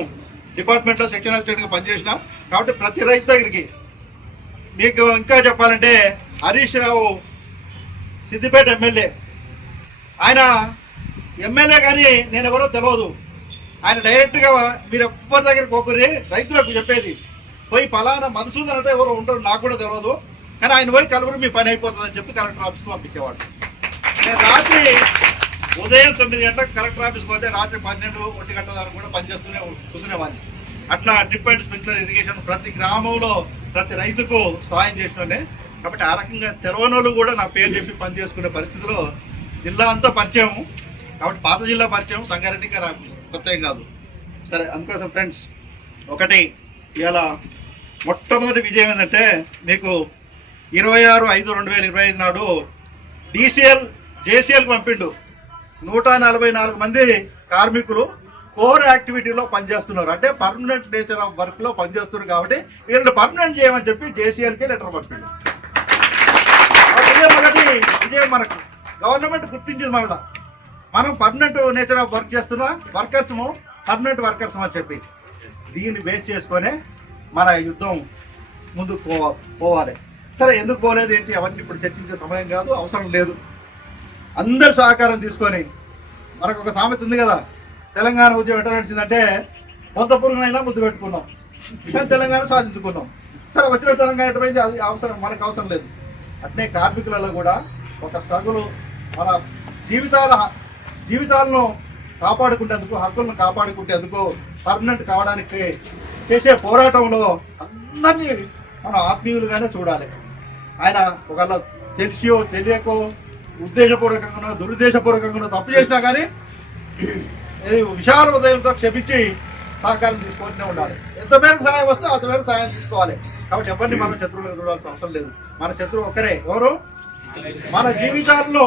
డిపార్ట్మెంట్లో సెక్షన్ అసిస్టెంట్గా పనిచేసిన. కాబట్టి ప్రతి రైతు దగ్గరికి మీకు ఇంకా చెప్పాలంటే హరీష్ రావు సిద్దిపేట ఎమ్మెల్యే, ఆయన ఎమ్మెల్యే కానీ నేను ఎవరో తెలియదు. ఆయన డైరెక్ట్గా మీరు ఎవ్వరి దగ్గరికి పోకుని రైతులకు చెప్పేది, పోయి పలానా మధుసూదన్ అంటే ఎవరో ఉంటారు, నాకు కూడా తెలియదు, కానీ ఆయన పోయి కలుగురు మీ పని అయిపోతుందని చెప్పి కలెక్టర్ ఆఫీస్కి పంపించేవాడు. నేను రాత్రి ఉదయం 9 గంటలకు కలెక్టర్ ఆఫీస్కి పోతే రాత్రి 12-1 గంటల వరకు కూడా పనిచేస్తూనే కూర్చునేవాడిని. అట్లా డ్రిప్ అండ్ స్ప్రింక్లర్ ఇరిగేషన్ ప్రతి గ్రామంలో ప్రతి రైతుకు సహాయం చేసినోనే. కాబట్టి ఆ రకంగా తెలవనోళ్ళు కూడా నా పేరు చెప్పి పనిచేసుకునే పరిస్థితిలో జిల్లా అంతా పరిచయం. కాబట్టి పాత జిల్లా పరిచయం, సంగారెడ్డికి నాకు కొత్త ఏం కాదు. సరే, అందుకోసం ఫ్రెండ్స్ ఒకటి, ఇవాళ మొట్టమొదటి విజయం ఏంటంటే మీకు 26/5/2025 నాడు జేసీఎల్కి పంపిండు. 144 మంది కార్మికులు కోర్ యాక్టివిటీలో పనిచేస్తున్నారు, అంటే పర్మనెంట్ నేచర్ ఆఫ్ వర్క్లో పనిచేస్తున్నారు. కాబట్టి వీళ్ళని పర్మనెంట్ చేయమని చెప్పి జేసీఎల్కి లెటర్ పంపిండు. విజయం మనకు గవర్నమెంట్ గుర్తించింది. మళ్ళీ మనం పర్మనెంట్ నేచర్ ఆఫ్ వర్క్ చేస్తున్న వర్కర్స్ము, పర్మనెంట్ వర్కర్స్ అని చెప్పి దీన్ని బేస్ చేసుకొని మన యుద్ధం ముందుకు పోవాలి. సరే, ఎందుకు పోలేదు ఏంటి అవన్నీ ఇప్పుడు చర్చించే సమయం కాదు, అవసరం లేదు. అందరి సహకారం తీసుకొని, మనకు ఒక సామెత ఉంది కదా, తెలంగాణ ఉద్యమం ఎట్లా నడిచిందంటే మొత్తం పురుగునైనా ముద్దు పెట్టుకున్నాం, కానీ తెలంగాణ సాధించుకున్నాం. సరే, వచ్చిన తెలంగాణ ఎటుపోయింది, అది అవసరం, మనకు అవసరం లేదు. అట్నే కార్మికులలో కూడా ఒక స్ట్రగుల్, మన జీవితాలను కాపాడుకునేందుకు, హక్కులను కాపాడుకునేందుకు, పర్మనెంట్ కావడానికి చేసే పోరాటంలో అందరినీ మనం ఆత్మీయులుగానే చూడాలి. ఆయన ఒకవేళ తెలిసియో తెలియకో, ఉద్దేశపూర్వకంగానో దురుద్దేశపూర్వకంగానో తప్పు చేసినా కానీ విశాల హృదయంతో క్షమించి సహకారం తీసుకుంటూనే ఉండాలి. ఎంత మేరకు సహాయం వస్తే అంత మేరకు సహాయం తీసుకోవాలి. కాబట్టి ఎవరిని మన శత్రువులకు చూడాల్సిన అవసరం లేదు. మన శత్రువు ఒక్కరే, ఎవరు? మన జీవితాల్లో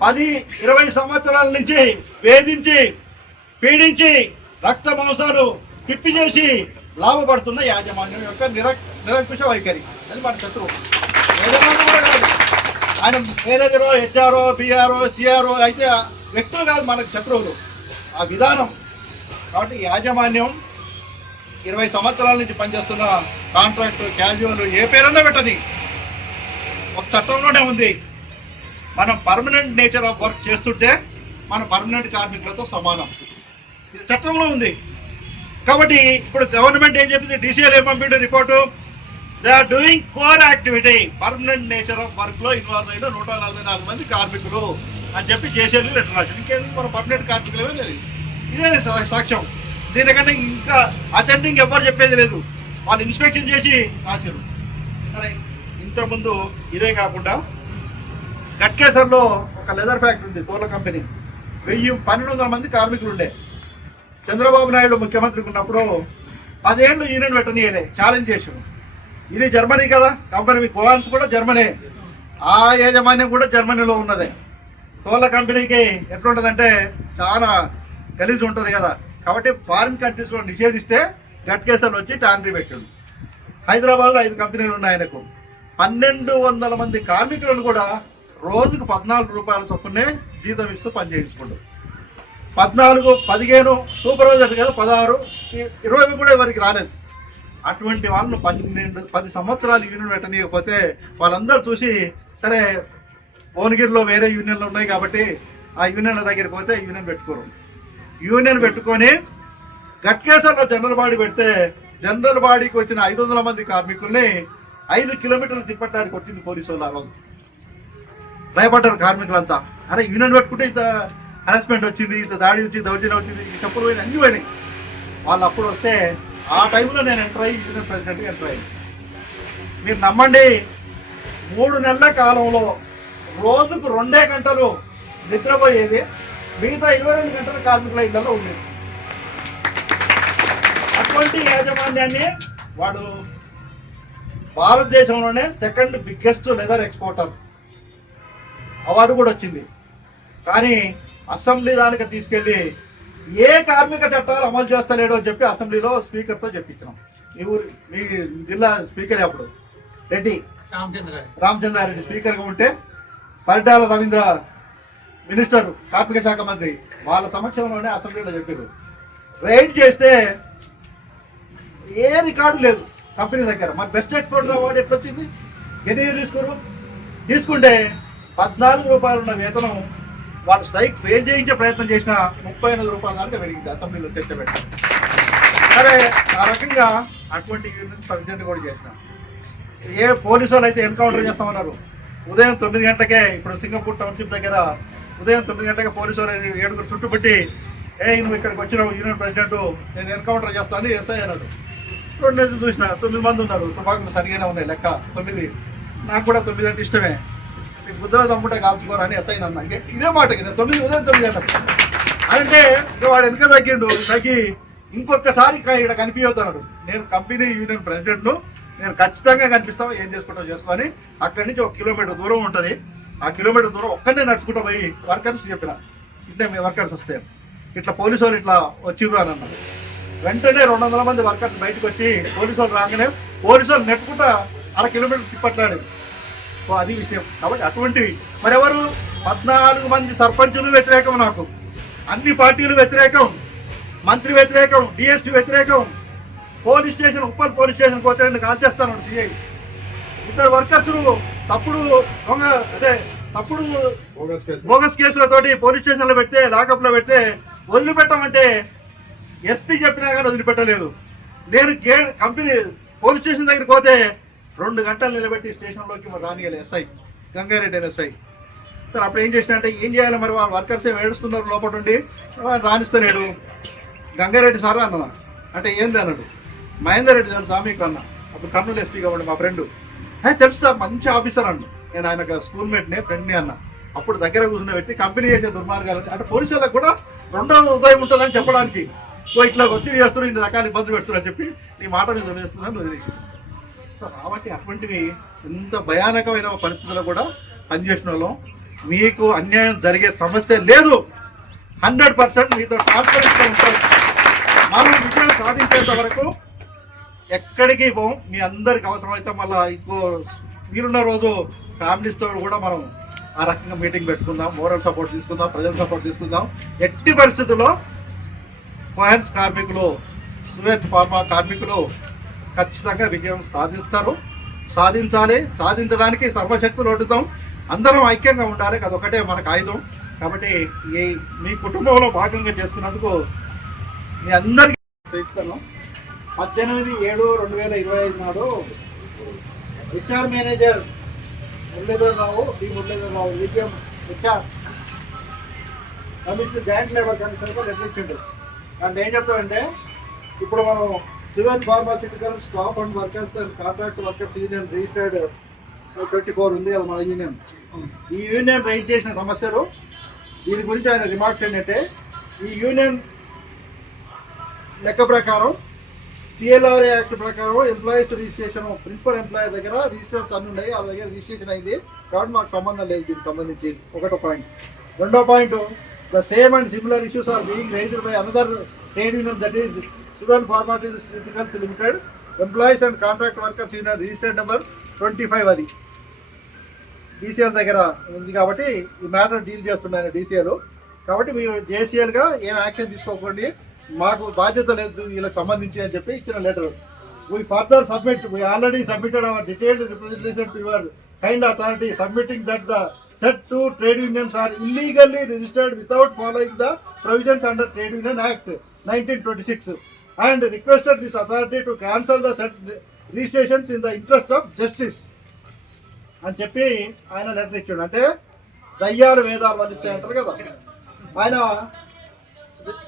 10-20 సంవత్సరాల నుంచి వేధించి, పీడించి, రక్త మాంసాలు పిప్పి చేసి లాభపడుతున్న యాజమాన్యం యొక్క నిరంకుశ వైఖరి, అది మన శత్రువు. యాజమాన్యం కూడా కాదు, ఆయన మేనేజరో, హెచ్ఆర్ఓ, పిఆర్ఓ, సిఆర్ఓ అయితే వ్యక్తులు కాదు మనకు శత్రువులు, ఆ విధానం. కాబట్టి యాజమాన్యం 20 సంవత్సరాల నుంచి పనిచేస్తున్న కాంట్రాక్ట్, క్యాజువల్, ఏ పేరన్నా పెట్టని ఒక చట్టంలోనే ఉంది. మనం పర్మనెంట్ నేచర్ ఆఫ్ వర్క్ చేస్తుంటే మన పర్మనెంట్ కార్మికులతో సమానం. ఇది చట్టంలో ఉంది. కాబట్టి ఇప్పుడు గవర్నమెంట్ ఏం చెప్పింది, DCL ఏం పంపిండు report, they are doing core activity, permanent nature of వర్క్లో ఇన్వాల్వ్ అయిన 144 మంది కార్మికులు అని చెప్పి JCL లెటర్ రాశారు. ఇంకేందుకు మన పర్మనెంట్ కార్మికులమే లేదు. ఇదే సాక్ష్యం. దీనికంటే ఇంకా అటెండింగ్ ఎవరు చెప్పేది లేదు. వాళ్ళు ఇన్స్పెక్షన్ చేసి రాశారు. సరే, ఇంతకుముందు ఇదే కాకుండా గట్కేసర్లో ఒక లెదర్ ఫ్యాక్టరీ ఉంది, తోల కంపెనీ. 1200 మంది కార్మికులు ఉండే. చంద్రబాబు నాయుడు ముఖ్యమంత్రికి ఉన్నప్పుడు 10 ఏళ్ళు యూనియన్ పెట్టనీయలే, ఛాలెంజ్ చేశారు. ఇది జర్మనీ కదా కంపెనీ, కోవాన్స్ కూడా జర్మనీ, ఆ యాజమాన్యం కూడా జర్మనీలో ఉన్నదే. తోల కంపెనీకి ఎట్లుంటుందంటే చాలా గలీజ్ ఉంటుంది కదా, కాబట్టి ఫారిన్ కంట్రీస్లో నిషేధిస్తే గట్కేసర్లు వచ్చి టాండరీ పెట్టాడు. హైదరాబాద్లో 5 కంపెనీలు ఉన్నాయి ఆయనకు. 1200 మంది కార్మికులను కూడా రోజుకు 14 రూపాయల చొప్పునే జీతం ఇస్తూ పని చేయించుకుంటారు. 14, 15 సూపర్వైజర్ కదా, 16, 20 కూడా ఎవరికి రాలేదు. అటువంటి వాళ్ళను 10 సంవత్సరాలు యూనియన్ పెట్టనీయకపోతే వాళ్ళందరూ చూసి, సరే భువనగిరిలో వేరే యూనియన్లు ఉన్నాయి కాబట్టి ఆ యూనియన్ల దగ్గరికి పోతే యూనియన్ పెట్టుకోరు. యూనియన్ పెట్టుకొని గట్కేసర్లో జనరల్ బాడీ పెడితే జనరల్ బాడీకి వచ్చిన 500 మంది కార్మికుల్ని 5 కిలోమీటర్లు తిప్పటానికి కొట్టింది పోలీసు వాళ్ళు. ఆ రోజు భయపడ్డారు కార్మికులంతా. అరే యూనియన్ పెట్టుకుంటే ఇంత హరాస్మెంట్ వచ్చింది, ఇంత దాడి వచ్చింది, దౌర్జన్యం వచ్చింది, చెప్పులు పోయినాయి, అన్నీ పోయినాయి. వాళ్ళు అప్పుడు వస్తే ఆ టైంలో నేను ఎంటర్ అయ్యి యూనియన్ ప్రెసిడెంట్గా ఎంటర్ అయ్యి, మీరు నమ్మండి 3 నెలల కాలంలో రోజుకు 2 గంటలు నిద్రపోయేది, మిగతా 22 గంటల కార్మికుల ఇళ్లలో ఉండేది. అటువంటి యాజమాన్యాన్ని వాడు భారతదేశంలోనే 2nd biggest leather exporter award కూడా వచ్చింది. కానీ అసెంబ్లీ దానికి తీసుకెళ్ళి ఏ కార్మిక చట్టాలు అమలు చేస్తలేడో అని చెప్పి అసెంబ్లీలో స్పీకర్తో చెప్పించాం. మీ జిల్లా స్పీకర్ అప్పుడు రెడ్డి రామచంద్రారెడ్డి స్పీకర్గా ఉంటే, పరిటాల రవీంద్ర మినిస్టర్ కార్మిక శాఖ మంత్రి, వాళ్ళ సమక్షంలోనే అసెంబ్లీలో చెప్పారు. రైడ్ చేస్తే ఏ రికార్డు లేదు కంపెనీ దగ్గర. మరి బెస్ట్ ఎక్స్పోర్టర్ అవార్డు ఎట్లొచ్చింది, ఎన్ని తీసుకుంటే 14 రూపాయలు ఉన్న వేతనం వాళ్ళు స్ట్రైక్ ఫెయిల్ చేయించే ప్రయత్నం చేసిన 38 రూపాయల దాకా పెరిగింది అసెంబ్లీలో చర్చ పెట్టి. సరే, ఆ రకంగా అటువంటి యూనియన్ ప్రెసిడెంట్ కూడా చేసినాం. ఏ పోలీసు వాళ్ళు అయితే ఎన్కౌంటర్ చేస్తామన్నారు. ఉదయం 9 గంటలకే, ఇప్పుడు సింగపూర్ టౌన్షిప్ దగ్గర ఉదయం 9 గంటలకే పోలీసు వాళ్ళు 7 చుట్టుపెట్టి, నువ్వు ఇక్కడికి వచ్చిన యూనియన్ ప్రెసిడెంట్, నేను ఎన్కౌంటర్ చేస్తాను ఎస్ఐ అన్నాడు. 2 రోజులు చూసిన 9 మంది ఉన్నారు. తుపాకులు సరిగానే ఉన్నాయి, లెక్క 9. నాకు కూడా 9 అంటే ఇష్టమే. గుద్దల దమ్ముంటే కాల్చుకోరని ఎస్ఐ అన్నా. ఇదే మాటకి నేను 9 ఉదయం 9 గంటలకు అంటే వాడు వెనక తగ్గి ఇంకొకసారి ఇక్కడ కనిపించవుతున్నాడు. నేను కంపెనీ యూనియన్ ప్రెసిడెంట్ను, నేను ఖచ్చితంగా కనిపిస్తాను, ఏం చేసుకుంటావు చేసుకొని. అక్కడి నుంచి 1 కిలోమీటర్ దూరం ఉంటుంది. ఆ కిలోమీటర్ దూరం ఒక్కనే నడుచుకుంటూ పోయి వర్కర్స్ చెప్పిన, ఇట్లా మీ వర్కర్స్ వస్తే ఇట్లా పోలీసు వాళ్ళు ఇట్లా వచ్చిర్రు అని అన్నారు. వెంటనే 200 మంది వర్కర్స్ బయటకు వచ్చి పోలీసు వాళ్ళు రాగానే పోలీసు వాళ్ళు నెట్టుకుంటా 1/2 కిలోమీటర్ తిప్పట్లాడు. అది విషయం. కాబట్టి అటువంటివి మరెవరు 14 మంది సర్పంచులు వ్యతిరేకం, నాకు అన్ని పార్టీలు వ్యతిరేకం, మంత్రి వ్యతిరేకం, డిఎస్పీ వ్యతిరేకం. Police station, Uppal police station పోతే కాల్ చేస్తాను సిఐ. 2 వర్కర్స్ తప్పుడు బోగస్ కేసులతోటి పోలీస్ స్టేషన్లో పెడితే, లాకప్లో పెడితే వదిలిపెట్టమంటే ఎస్పీ చెప్పినా కానీ వదిలిపెట్టలేదు. నేను కంపెనీ పోలీస్ స్టేషన్ దగ్గరికి పోతే 2 గంటలు నిలబెట్టి స్టేషన్లోకి రానియాలి ఎస్ఐ, గంగారెడ్డి అని ఎస్ఐ. సార్ అప్పుడు ఏం చేసినా అంటే, ఏం చేయాలి మరి, వాళ్ళ వర్కర్స్ ఏం ఏడుస్తున్నారు లోపల ఉండి, రాణిస్తలేడు. గంగారెడ్డి సార్ అన్న అంటే ఏంది అన్నాడు. మహేందర్ రెడ్డి తెలుసా మీకు అన్న, అప్పుడు కర్నూలు ఎస్పీ కాబట్టి మా ఫ్రెండ్. తెలుసు సార్, మంచి ఆఫీసర్ అన్న, నేను ఆయన స్కూల్మేట్ని, ఫ్రెండ్ని అన్న. అప్పుడు దగ్గర కూర్చుని పెట్టి కంపెనీ చేసే దుర్మార్గాలు అంటే పోలీసు వాళ్ళకి కూడా 2వ ఉదయం ఉంటుందని చెప్పడానికి, ఇట్లా ఒత్తిడి చేస్తున్నారు, ఇన్ని రకాల ఇబ్బందులు పెడుతున్నారు చెప్పి నీ మాట మీద వదిలేస్తున్నాను వదిలేసి. కాబట్టి అటువంటివి ఎంత భయానకమైన పరిస్థితుల్లో కూడా పనిచేసిన వాళ్ళం. మీకు అన్యాయం జరిగే సమస్య లేదు. 100% మీతో ట్రాన్స్పరెంట్గా ఉంటారు. మనం విజయం సాధించేంత వరకు ఎక్కడికి పోం. మీ అందరికి అవసరమైతే మళ్ళీ ఇంకో మీరున్న రోజు ఫ్యామిలీస్తో కూడా మనం ఆ రకంగా మీటింగ్ పెట్టుకుందాం, మోరల్ సపోర్ట్ తీసుకుందాం, ప్రజల సపోర్ట్ తీసుకుందాం. ఎట్టి పరిస్థితుల్లో కోహెన్స్ కార్మికులు, సువేట్ ఫార్మా కార్మికులు ఖచ్చితంగా విజయం సాధిస్తారు, సాధించాలి. సాధించడానికి సర్వశక్తులు ఒడ్డుతాం. అందరం ఐక్యంగా ఉండాలి, అదొకటే మనకు ఆయుధం. కాబట్టి మీ కుటుంబంలో భాగంగా చేసుకున్నందుకు మీ అందరికీ చెప్తాను. 18/7/2025 నాడు హెచ్ఆర్ మేనేజర్ మురళీధరరావు విజయం హెచ్ఆర్ కమిషనర్ జాయింట్ లేబర్ కమిషనర్గా లెటర్ ఇచ్చిండు. దాంట్లో ఏం చెప్తాడంటే, ఇప్పుడు మనం civil pharmaceutical staff and workers and contract workers union registered 24 ఉంది కదా మన యూనియన్. ఈ యూనియన్ రైజ్ చేసిన సమస్యలు, దీని గురించి ఆయన రిమార్క్స్ ఏంటంటే, ఈ యూనియన్ లెక్క ప్రకారం సిఎల్ఆర్ యాక్ట్ ప్రకారం ఎంప్లాయీస్ రిజిస్ట్రేషన్ ప్రిన్సిపల్ ఎంప్లాయర్ దగ్గర రిజిస్టర్స్ అన్నీ ఉన్నాయి, వాళ్ళ దగ్గర రిజిస్ట్రేషన్ అయింది కాబట్టి మాకు సంబంధం లేదు దీనికి సంబంధించి. ఒకటో పాయింట్. రెండో point, the same and similar issues are being raised by another trade union that is civil pharmaceuticals limited employees and contract workers union registered number 25. అది డీసీఎల్ దగ్గర ఉంది కాబట్టి ఈ మ్యాటర్ డీల్ చేస్తున్నాయి డీసీఎల్. కాబట్టి మీరు జేసీఎల్గా ఏం యాక్షన్ తీసుకోకండి, మాకు బాధ్యత లేదు వీళ్ళకి సంబంధించి అని చెప్పి ఇచ్చిన letter. We further submit, we already submitted our detailed representation to your kind authority submitting that the set two trade unions are illegally registered without following the provisions under Trade Union Act 1926 and requested this authority to cancel the said registrations in the interest of justice అని చెప్పి ఆయన letter ఇచ్చాడు. అంటే దయ్యాలు వేదాలు వలిస్తాయి అంటారు కదా, ఆయన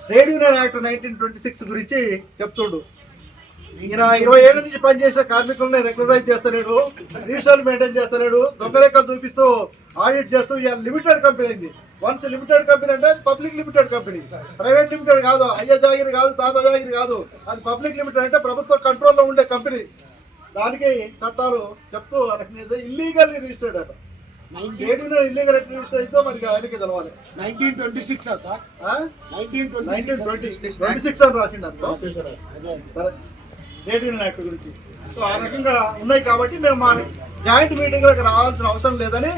ట్రేడ్ యూనియన్ యాక్ట్ 1926 గురించి చెప్తుండు. ఈయన 20 ఏళ్ళ నుంచి పనిచేసిన కార్మికులని రెగ్యులరైజ్ చేస్తలేడు, రిజిస్టర్లు మెయింటైన్ చేస్తలేడు, దొంగ లెక్క చూపిస్తూ ఆడిట్ చేస్తూ ఇవాళ లిమిటెడ్ కంపెనీ అయింది. వన్స్ లిమిటెడ్ కంపెనీ అంటే అది public limited company, private limited కాదు, అయ్య జాగిరి కాదు, తాత జాగిరి కాదు, అది పబ్లిక్ లిమిటెడ్ అంటే ప్రభుత్వ కంట్రోల్లో ఉండే కంపెనీ. దానికి చట్టాలు చెప్తూ ఇల్లీగల్లీ రిజిస్టర్డ్ అట. ఇల్లీగల్ రిజిస్టర్ అయితే మరి ఆయనకి తెలవాలి. 1926 సార్, 1926 అని రాసిండు ట్రేడ్ యూనియన్ యాక్ట్ గురించి. సో ఆ రకంగా ఉన్నాయి కాబట్టి మేము మా జాయింట్ మీటింగ్లకు రావాల్సిన అవసరం లేదని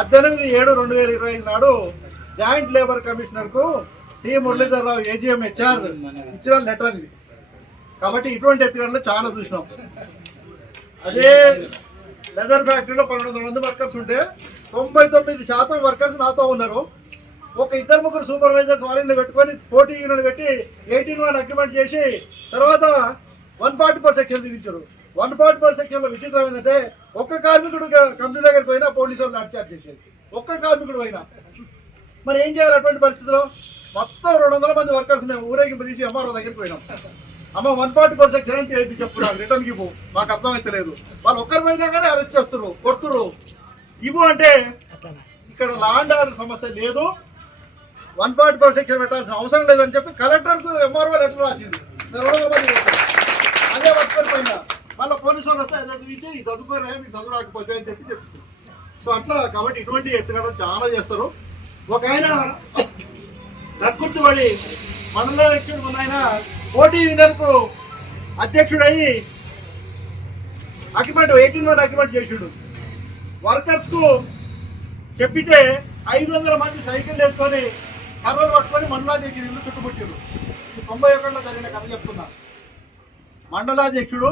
18/7/2025 నాడు జాయింట్ లేబర్ కమిషనర్కు టి మురళీధరరావు ఏజీఎం హెచ్ఆర్ ఇచ్చిన లెటర్ ఇది. కాబట్టి ఇటువంటి ఎత్తుగడలు చాలా చూసినాం. అదే లెదర్ ఫ్యాక్టరీలో 1200 మంది వర్కర్స్ ఉంటే 99% వర్కర్స్ నాతో ఉన్నారు. ఒక 2-3 సూపర్వైజర్స్ వాళ్ళని పెట్టుకొని పోటీ యూనియన్ పెట్టి 18(1) అగ్రిమెంట్ చేసి తర్వాత 144 సెక్షన్ విధించారు. 144 సెక్షన్లో విచిత్రం ఏంటంటే, ఒక్క కార్మికుడు కంపెనీ దగ్గరికి పోయినా పోలీసు వాళ్ళు అటాచ్ చేసేది, ఒక్క కార్మికుడు పోయినా. మరి ఏం చేయాలి అటువంటి పరిస్థితిలో? మొత్తం 200 మంది వర్కర్స్ మేము ఊరేగింపు తీసి ఎంఆర్ఓ దగ్గరికి పోయినాం. అమ్మ 144 సెక్షన్ అంటే ఏంటి చెప్తున్నారు, రిటర్న్కి ఇవ్వు, మాకు అర్థమైతే లేదు. వాళ్ళు ఒక్కరి పోయినా కానీ అరెస్ట్ చేస్తున్నారు, కొడుతున్నారు. ఇవ్వు అంటే ఇక్కడ లా అండ్ ఆర్డర్ సమస్య లేదు, 144 సెక్షన్ పెట్టాల్సిన అవసరం లేదని చెప్పి కలెక్టర్కు ఎంఆర్ఓ లెటర్ రాసింది. 200 మంది అదే వర్కర్ పైన మళ్ళీ పోలీసు వాళ్ళు వస్తే అదే చూపించి ఈ చదువుకోరా మీకు చదువు రాకపోతే అని చెప్పి చెప్తుంది. సో అట్లా కాబట్టి ఇటువంటి ఎత్తుగడలు చాలా చేస్తారు. ఒక ఆయన తక్కుర్తిపడి మండల అధ్యక్షుడు, మన ఆయన పోటీ యూనియన్కు అధ్యక్షుడయ్యి అగ్రిమెంట్ 18(1) అగ్రిమెంట్ చేసిండు. వర్కర్స్కు చెప్పితే 500 మంది సైకిల్ వేసుకొని కర్రలు పట్టుకొని మండలాధ్యక్షుడు ఇల్లు చుట్టుముట్టారు. 91లో జరిగిన కథ చెప్తున్నా. మండలాధ్యక్షుడు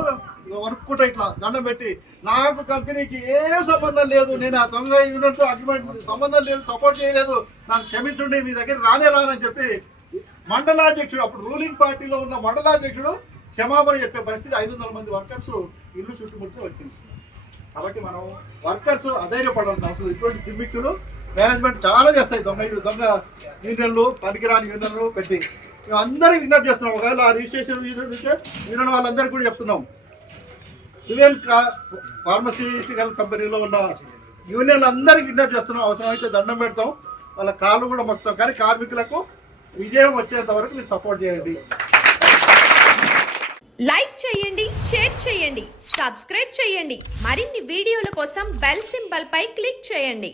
వర్క్ కూడా ఇట్లా దండం పెట్టి, నాకు కంపెనీకి ఏ సంబంధం లేదు, నేను ఆ దొంగ యూనియన్తో అగ్రిమెంట్ సంబంధం లేదు, సపోర్ట్ చేయలేదు, నాకు క్షమించండి, మీ దగ్గర రానని చెప్పి మండలాధ్యక్షుడు, అప్పుడు రూలింగ్ పార్టీలో ఉన్న మండలాధ్యక్షుడు క్షమాపణ చెప్పే పరిస్థితి 500 మంది వర్కర్స్ ఇల్లు చుట్టుముట్టి వచ్చింది. కాబట్టి మనం వర్కర్స్ అధైర్యపడాల్సిన అవసరం. ఇటువంటి జిమ్మిక్స్లు మేనేజ్మెంట్ చాలా చేస్తాయి, దొంగ యూనియన్లు, పనికిరాని యూనియన్లు పెట్టి. మేము అందరికీ విజ్ఞప్తి చేస్తున్నాం. ఒకవేళ ఆ రిజిస్ట్రేషన్ యూనియన్ వాళ్ళందరికీ కూడా చెప్తున్నాం, సివిల్ ఫార్మసిటికల్ కంపెనీలో ఉన్న యూనియన్ అందరికీ విజ్ఞప్తి చేస్తున్నాం. అవసరమైతే దండం పెడతాం, వాళ్ళ కాళ్ళు కూడా మొత్తం. కానీ కార్మికులకు విజయం వచ్చేంత వరకు మీరు సపోర్ట్ చేయండి. లైక్ చేయండి, షేర్ చేయండి, సబ్స్క్రైబ్ చేయండి. మరిన్ని వీడియోల కోసం బెల్ సింబల్ పై క్లిక్ చేయండి.